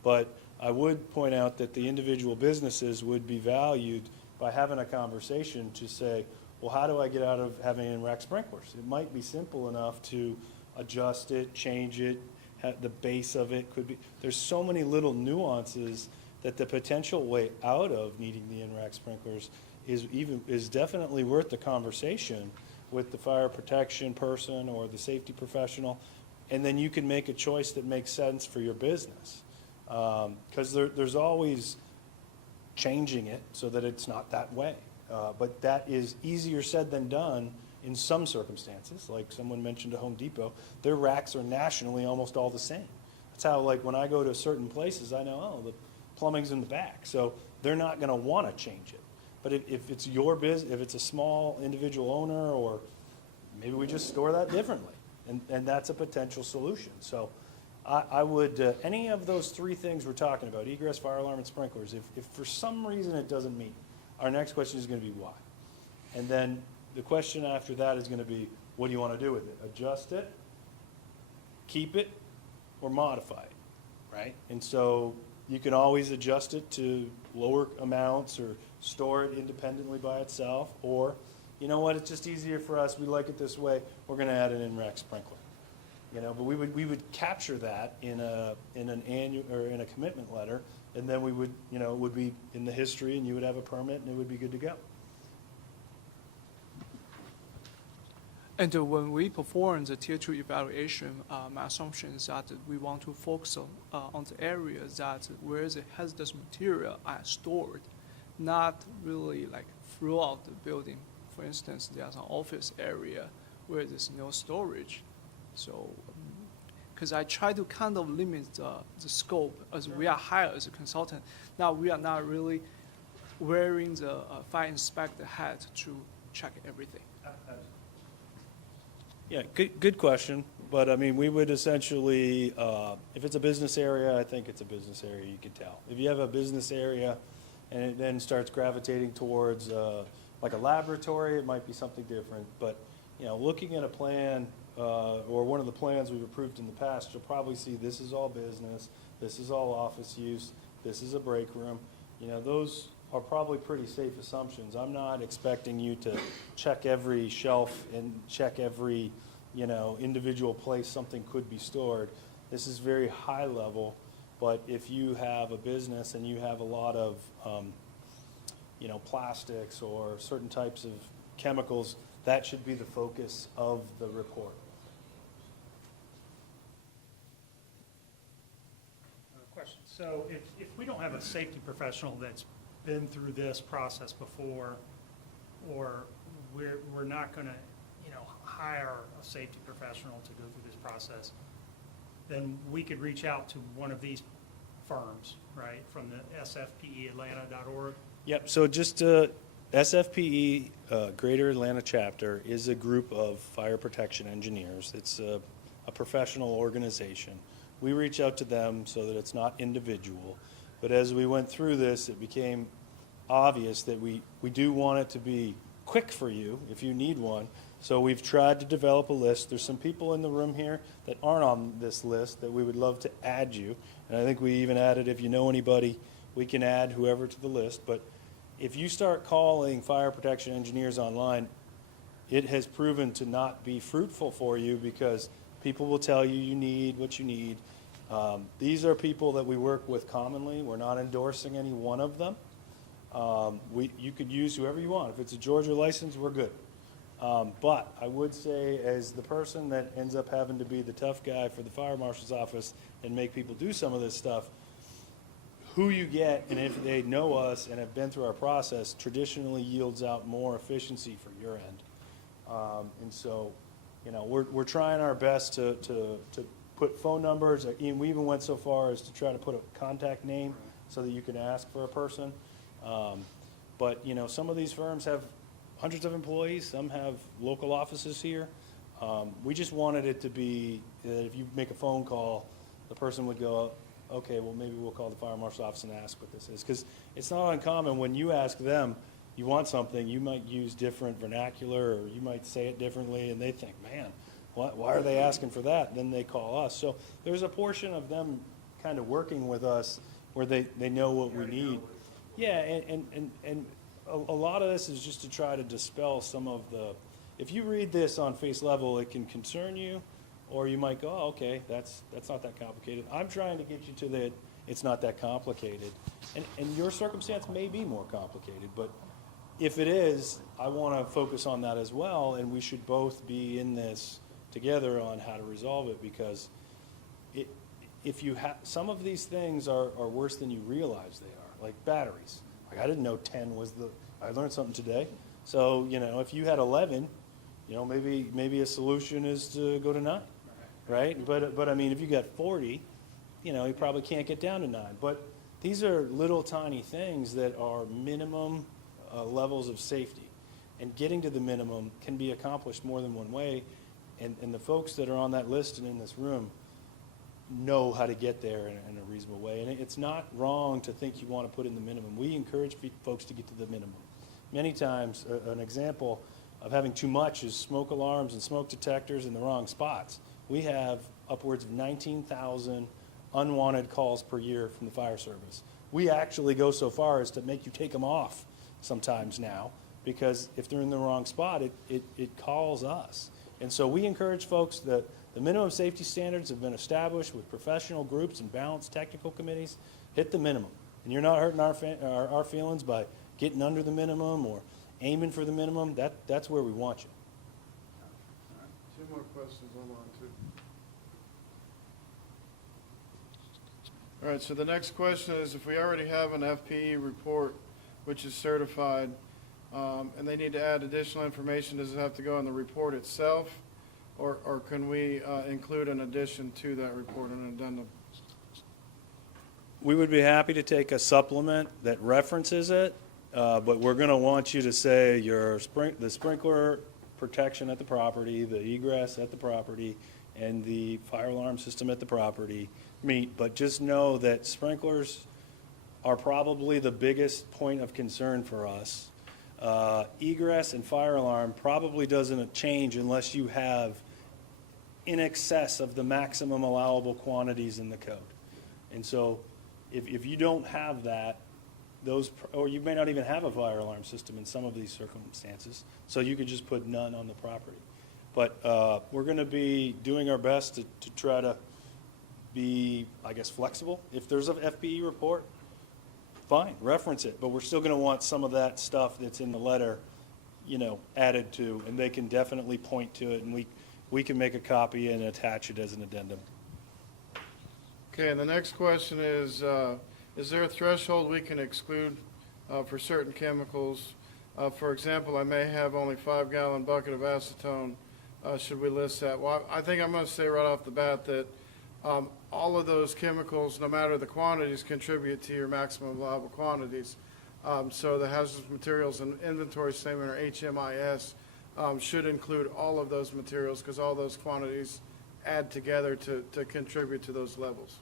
But I would point out that the individual businesses would be valued by having a conversation to say, well, how do I get out of having in-rack sprinklers? It might be simple enough to adjust it, change it, the base of it could be. There's so many little nuances that the potential way out of needing the in-rack sprinklers is definitely worth the conversation with the fire protection person or the safety professional, and then you can make a choice that makes sense for your business. Because there's always changing it so that it's not that way. But that is easier said than done in some circumstances. Like someone mentioned a Home Depot, their racks are nationally almost all the same. That's how, like, when I go to certain places, I know, the plumbing's in the back. So they're not going to want to change it. But if it's your business, if it's a small individual owner, or maybe we just store that differently, and that's a potential solution. So I would, any of those three things we're talking about, egress, fire alarm, and sprinklers, if for some reason it doesn't meet, our next question is going to be why. And then the question after that is going to be, what do you want to do with it? Adjust it, keep it, or modify it, right? And so you can always adjust it to lower amounts or store it independently by itself, or, you know what, it's just easier for us, we like it this way, we're going to add an in-rack sprinkler. But we would capture that in an annual or in a commitment letter, and then we would, it would be in the history, and you would have a permit, and it would be good to go. And when we perform the tier 2 evaluation, my assumption is that we want to focus on the areas that where the hazardous material are stored, not really like throughout the building. For instance, there's an office area where there's no storage. So, because I try to kind of limit the scope as we are hired as a consultant. Now we are not really wearing the fire inspector hat to check everything. Yeah, good question. But I mean, we would essentially, if it's a business area, I think it's a business area, you can tell. If you have a business area and it then starts gravitating towards like a laboratory, it might be something different. But, you know, looking at a plan or one of the plans we've approved in the past, you'll probably see this is all business, this is all office use, this is a break room. You know, those are probably pretty safe assumptions. I'm not expecting you to check every shelf and check every, you know, individual place something could be stored. This is very high level, but if you have a business and you have a lot of, you know, plastics or certain types of chemicals, that should be the focus of the report. Question. So if we don't have a safety professional that's been through this process before, or we're not going to, you know, hire a safety professional to go through this process, then we could reach out to one of these firms, right, from the sfpeatlanta.org. Yep, so just SFPE Greater Atlanta Chapter is a group of fire protection engineers. It's a professional organization. We reach out to them so that it's not individual. But as we went through this, it became obvious that we do want it to be quick for you if you need one. So we've tried to develop a list. There's some people in the room here that aren't on this list that we would love to add you. And I think we even added, if you know anybody, we can add whoever to the list. But if you start calling fire protection engineers online, it has proven to not be fruitful for you because people will tell you you need what you need. These are people that we work with commonly. We're not endorsing any one of them. You could use whoever you want. If it's a Georgia license, we're good. But I would say, as the person that ends up having to be the tough guy for the fire marshal's office and make people do some of this stuff, who you get, and if they know us and have been through our process, traditionally yields out more efficiency for your end. And so, you know, we're trying our best to put phone numbers. We even went so far as to try to put a contact name so that you can ask for a person. But, you know, some of these firms have hundreds of employees. Some have local offices here. We just wanted it to be that if you make a phone call, the person would go, okay, well, maybe we'll call the fire marshal's office and ask what this is. Because it's not uncommon when you ask them, you want something, you might use different vernacular or you might say it differently, and they think, man, why are they asking for that? Then they call us. So there's a portion of them kind of working with us where they know what we need. Yeah, and a lot of this is just to try to dispel some of the, if you read this on face level, it can concern you, or you might go, oh, okay, that's not that complicated. I'm trying to get you to that it's not that complicated. And your circumstance may be more complicated, but if it is, I want to focus on that as well, and we should both be in this together on how to resolve it, because if you have, some of these things are worse than you realize they are, like batteries. Like I didn't know 10 was I learned something today. So, you know, if you had 11, you know, maybe a solution is to go to 9, right? But I mean, if you got 40, you know, you probably can't get down to 9. But these are little tiny things that are minimum levels of safety. And getting to the minimum can be accomplished more than one way. And the folks that are on that list and in this room know how to get there in a reasonable way. And it's not wrong to think you want to put in the minimum. We encourage folks to get to the minimum. Many times, an example of having too much is smoke alarms and smoke detectors in the wrong spots. We have upwards of 19,000 unwanted calls per year from the fire service. We actually go so far as to make you take them off sometimes now, because if they're in the wrong spot, it calls us. And so we encourage folks that the minimum safety standards have been established with professional groups and balanced technical committees. Hit the minimum. And you're not hurting our feelings by getting under the minimum or aiming for the minimum. That's where we want you. Two more questions, I'm on too. All right, so the next question is, if we already have an FPE report which is certified, and they need to add additional information, does it have to go in the report itself? Or can we include an addition to that report, an addendum? We would be happy to take a supplement that references it, but we're going to want you to say the sprinkler protection at the property, the egress at the property, and the fire alarm system at the property meet. But just know that sprinklers are probably the biggest point of concern for us. Egress and fire alarm probably doesn't change unless you have in excess of the maximum allowable quantities in the code. And so if you don't have that, or you may not even have a fire alarm system in some of these circumstances, so you could just put none on the property. But we're going to be doing our best to try to be, I guess, flexible. If there's an FPE report, fine, reference it, but we're still going to want some of that stuff that's in the letter, added to, and they can definitely point to it, and we can make a copy and attach it as an addendum. Okay, and the next question is there a threshold we can exclude for certain chemicals? For example, I may have only 5-gallon bucket of acetone. Should we list that? Well, I think I'm going to say right off the bat that all of those chemicals, no matter the quantities, contribute to your maximum allowable quantities. So the hazardous materials and inventory statement, or HMIS, should include all of those materials, because all those quantities add together to contribute to those levels.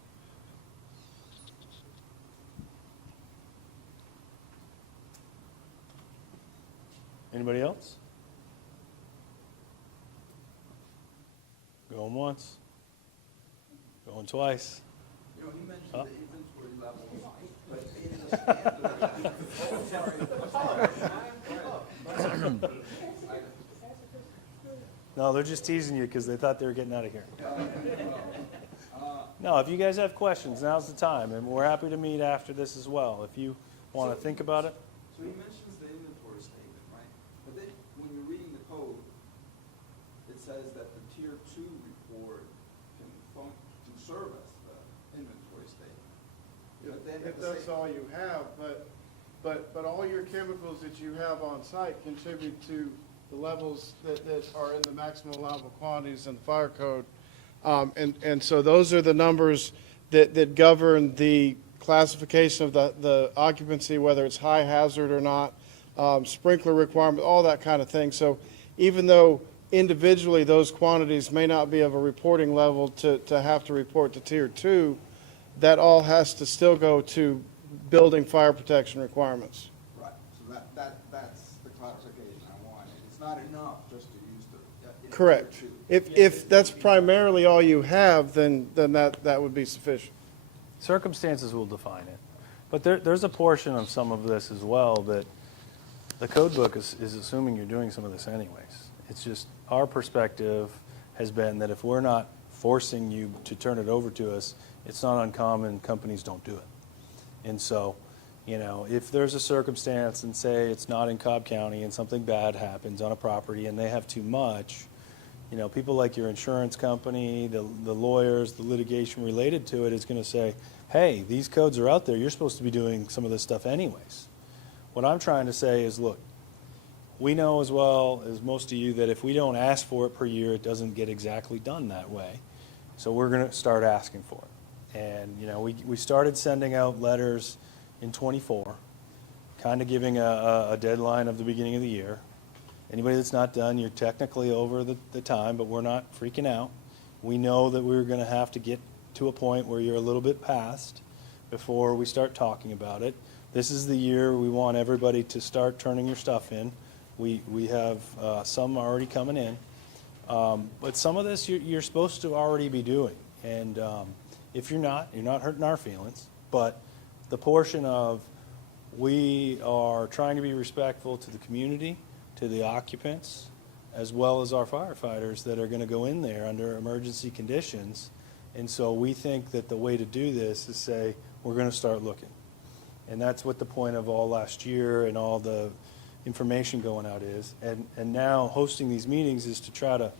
Anybody else? Going once. Going twice. You mentioned Huh? the inventory level, but No, they're just teasing you because they thought they were getting out of here. No, if you guys have questions, now's the time, and we're happy to meet after this as well. If you want to think about it. So he mentions the inventory statement, right? But then, when you're reading the code, it says that the Tier 2 report can serve as the inventory statement. But then If that's all you have, but all your chemicals that you have on site contribute to the levels that are in the maximum allowable quantities in the fire code. And so those are the numbers that govern the classification of the occupancy, whether it's high hazard or not, sprinkler requirement, all that kind of thing. So even though individually those quantities may not be of a reporting level to have to report to Tier 2, that all has to still go to building fire protection requirements. Right, so that's the classification I wanted. It's not enough just to use the. Correct. If that's primarily all you have, then that would be sufficient. Circumstances will define it. But there's a portion of some of this as well that the code book is assuming you're doing some of this anyways. It's just our perspective has been that if we're not forcing you to turn it over to us, it's not uncommon companies don't do it. And so, if there's a circumstance and say it's not in Cobb County and something bad happens on a property and they have too much, people like your insurance company, the lawyers, the litigation related to it is going to say, hey, these codes are out there. You're supposed to be doing some of this stuff anyways. What I'm trying to say is, look, we know as well as most of you that if we don't ask for it per year, it doesn't get exactly done that way. So we're going to start asking for it. And, we started sending out letters in 24, kind of giving a deadline of the beginning of the year. Anybody that's not done, you're technically over the time, but we're not freaking out. We know that we're going to have to get to a point where you're a little bit past before we start talking about it. This is the year we want everybody to start turning your stuff in. We have some already coming in. But some of this you're supposed to already be doing. And if you're not hurting our feelings. But the portion of we are trying to be respectful to the community, to the occupants, as well as our firefighters that are going to go in there under emergency conditions. And so we think that the way to do this is say, we're going to start looking. And that's what the point of all last year and all the information going out is. And now hosting these meetings is to try to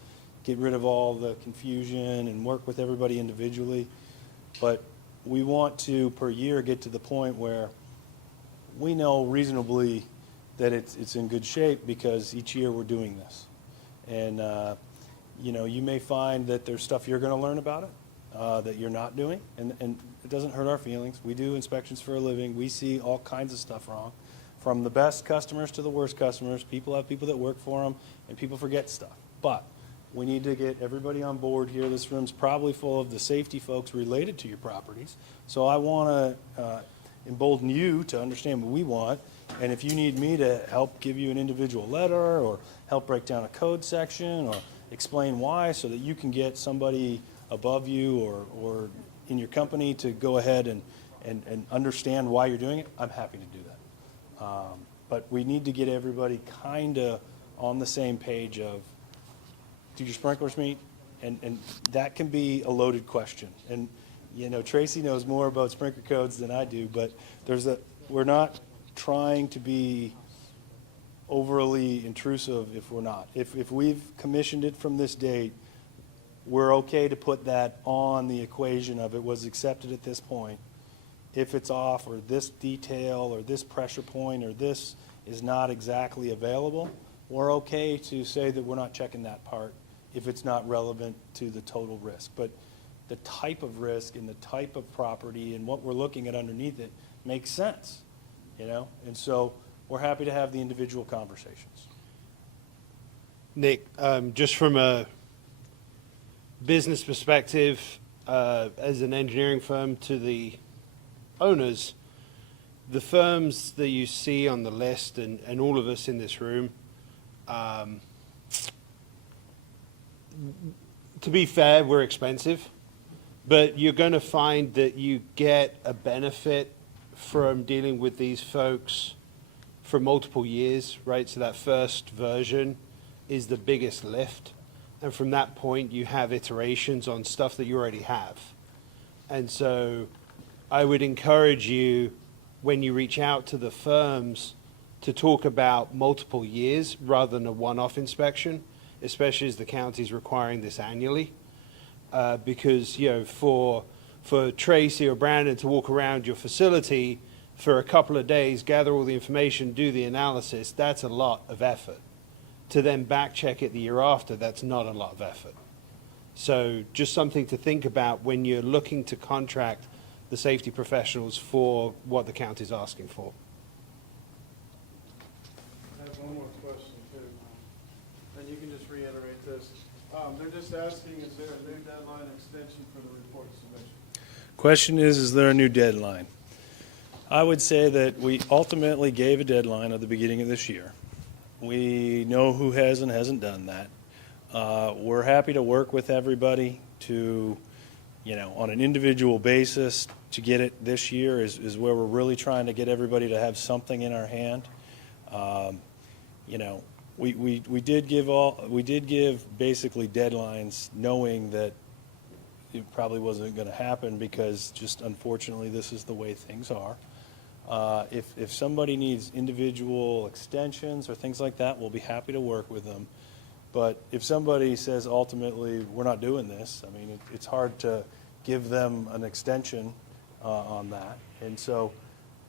get rid of all the confusion and work with everybody individually. But we want to, per year, get to the point where we know reasonably that it's in good shape because each year we're doing this. And, you may find that there's stuff you're going to learn about it that you're not doing, and it doesn't hurt our feelings. We do inspections for a living. We see all kinds of stuff wrong, from the best customers to the worst customers. People have people that work for them, and people forget stuff. But we need to get everybody on board here. This room's probably full of the safety folks related to your properties. So I want to embolden you to understand what we want. And if you need me to help give you an individual letter or help break down a code section or explain why so that you can get somebody above you or in your company to go ahead and understand why you're doing it, I'm happy to do that. But we need to get everybody kind of on the same page of, do your sprinklers meet? And that can be a loaded question. And, Tracy knows more about sprinkler codes than I do, but we're not trying to be overly intrusive if we're not. If we've commissioned it from this date, we're okay to put that on the equation of it was accepted at this point. If it's off, or this detail, or this pressure point, or this is not exactly available, we're okay to say that we're not checking that part if it's not relevant to the total risk. But the type of risk and the type of property and what we're looking at underneath it makes sense, And so we're happy to have the individual conversations. Nick, just from a business perspective, as an engineering firm to the owners, the firms that you see on the list and all of us in this room, to be fair, we're expensive, but you're going to find that you get a benefit from dealing with these folks for multiple years, right? So that first version is the biggest lift. And from that point, you have iterations on stuff that you already have. And so I would encourage you, when you reach out to the firms, to talk about multiple years rather than a one-off inspection, especially as the county's requiring this annually. Because, for Tracy or Brandon to walk around your facility for a couple of days, gather all the information, do the analysis, that's a lot of effort. To then back check it the year after, that's not a lot of effort. So just something to think about when you're looking to contract the safety professionals for what the county's asking for. I have one more question too, and you can just reiterate this. They're just asking, is there a new deadline extension for the report submission? Question is there a new deadline? I would say that we ultimately gave a deadline at the beginning of this year. We know who has and hasn't done that. We're happy to work with everybody to, on an individual basis, to get it this year is where we're really trying to get everybody to have something in our hand. We did give basically deadlines, knowing that it probably wasn't going to happen because just unfortunately this is the way things are. If somebody needs individual extensions or things like that, we'll be happy to work with them. But if somebody says ultimately we're not doing this, I mean, it's hard to give them an extension on that. And so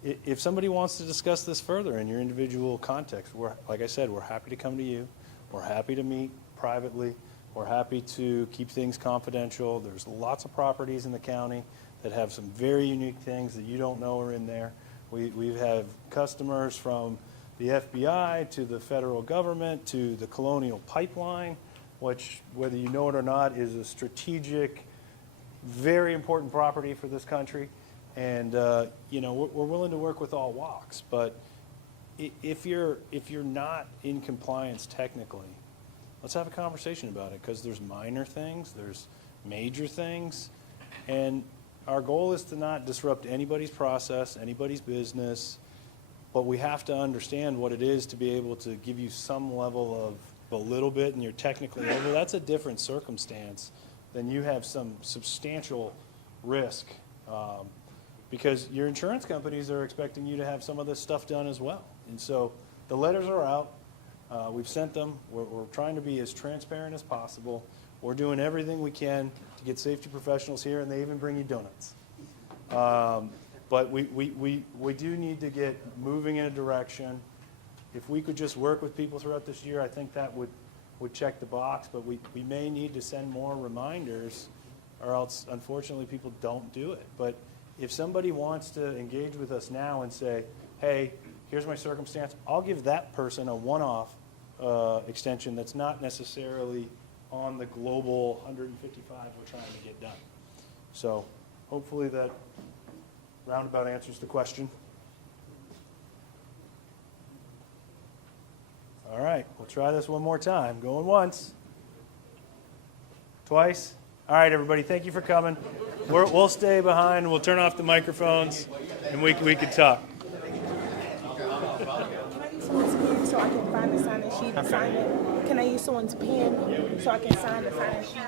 if somebody wants to discuss this further in your individual context, like I said, we're happy to come to you. We're happy to meet privately. We're happy to keep things confidential. There's lots of properties in the county that have some very unique things that you don't know are in there. We have customers from the FBI to the federal government to the Colonial Pipeline, which, whether you know it or not, is a strategic, very important property for this country. And we're willing to work with all walks. But if you're not in compliance technically, let's have a conversation about it, because there's minor things, there's major things, and our goal is to not disrupt anybody's process, anybody's business, but we have to understand what it is to be able to give you some level of a little bit and you're technically over. That's a different circumstance than you have some substantial risk, because your insurance companies are expecting you to have some of this stuff done as well. And so the letters are out. We've sent them. We're trying to be as transparent as possible. we're doing everything we can to get safety professionals here, and they even bring you donuts. But we do need to get moving in a direction. If we could just work with people throughout this year, I think that would check the box, but we may need to send more reminders, or else, unfortunately, people don't do it. But if somebody wants to engage with us now and say, hey, here's my circumstance, I'll give that person a one-off extension that's not necessarily on the global 155 we're trying to get done. So hopefully that roundabout answers the question. All right, we'll try this one more time. Going once. Twice. All right, everybody, thank you for coming. We'll stay behind. We'll turn off the microphones, and we can talk. So I can find the sign-in sheet and sign it? Can I use someone's pen so I can sign the sign-in sheet?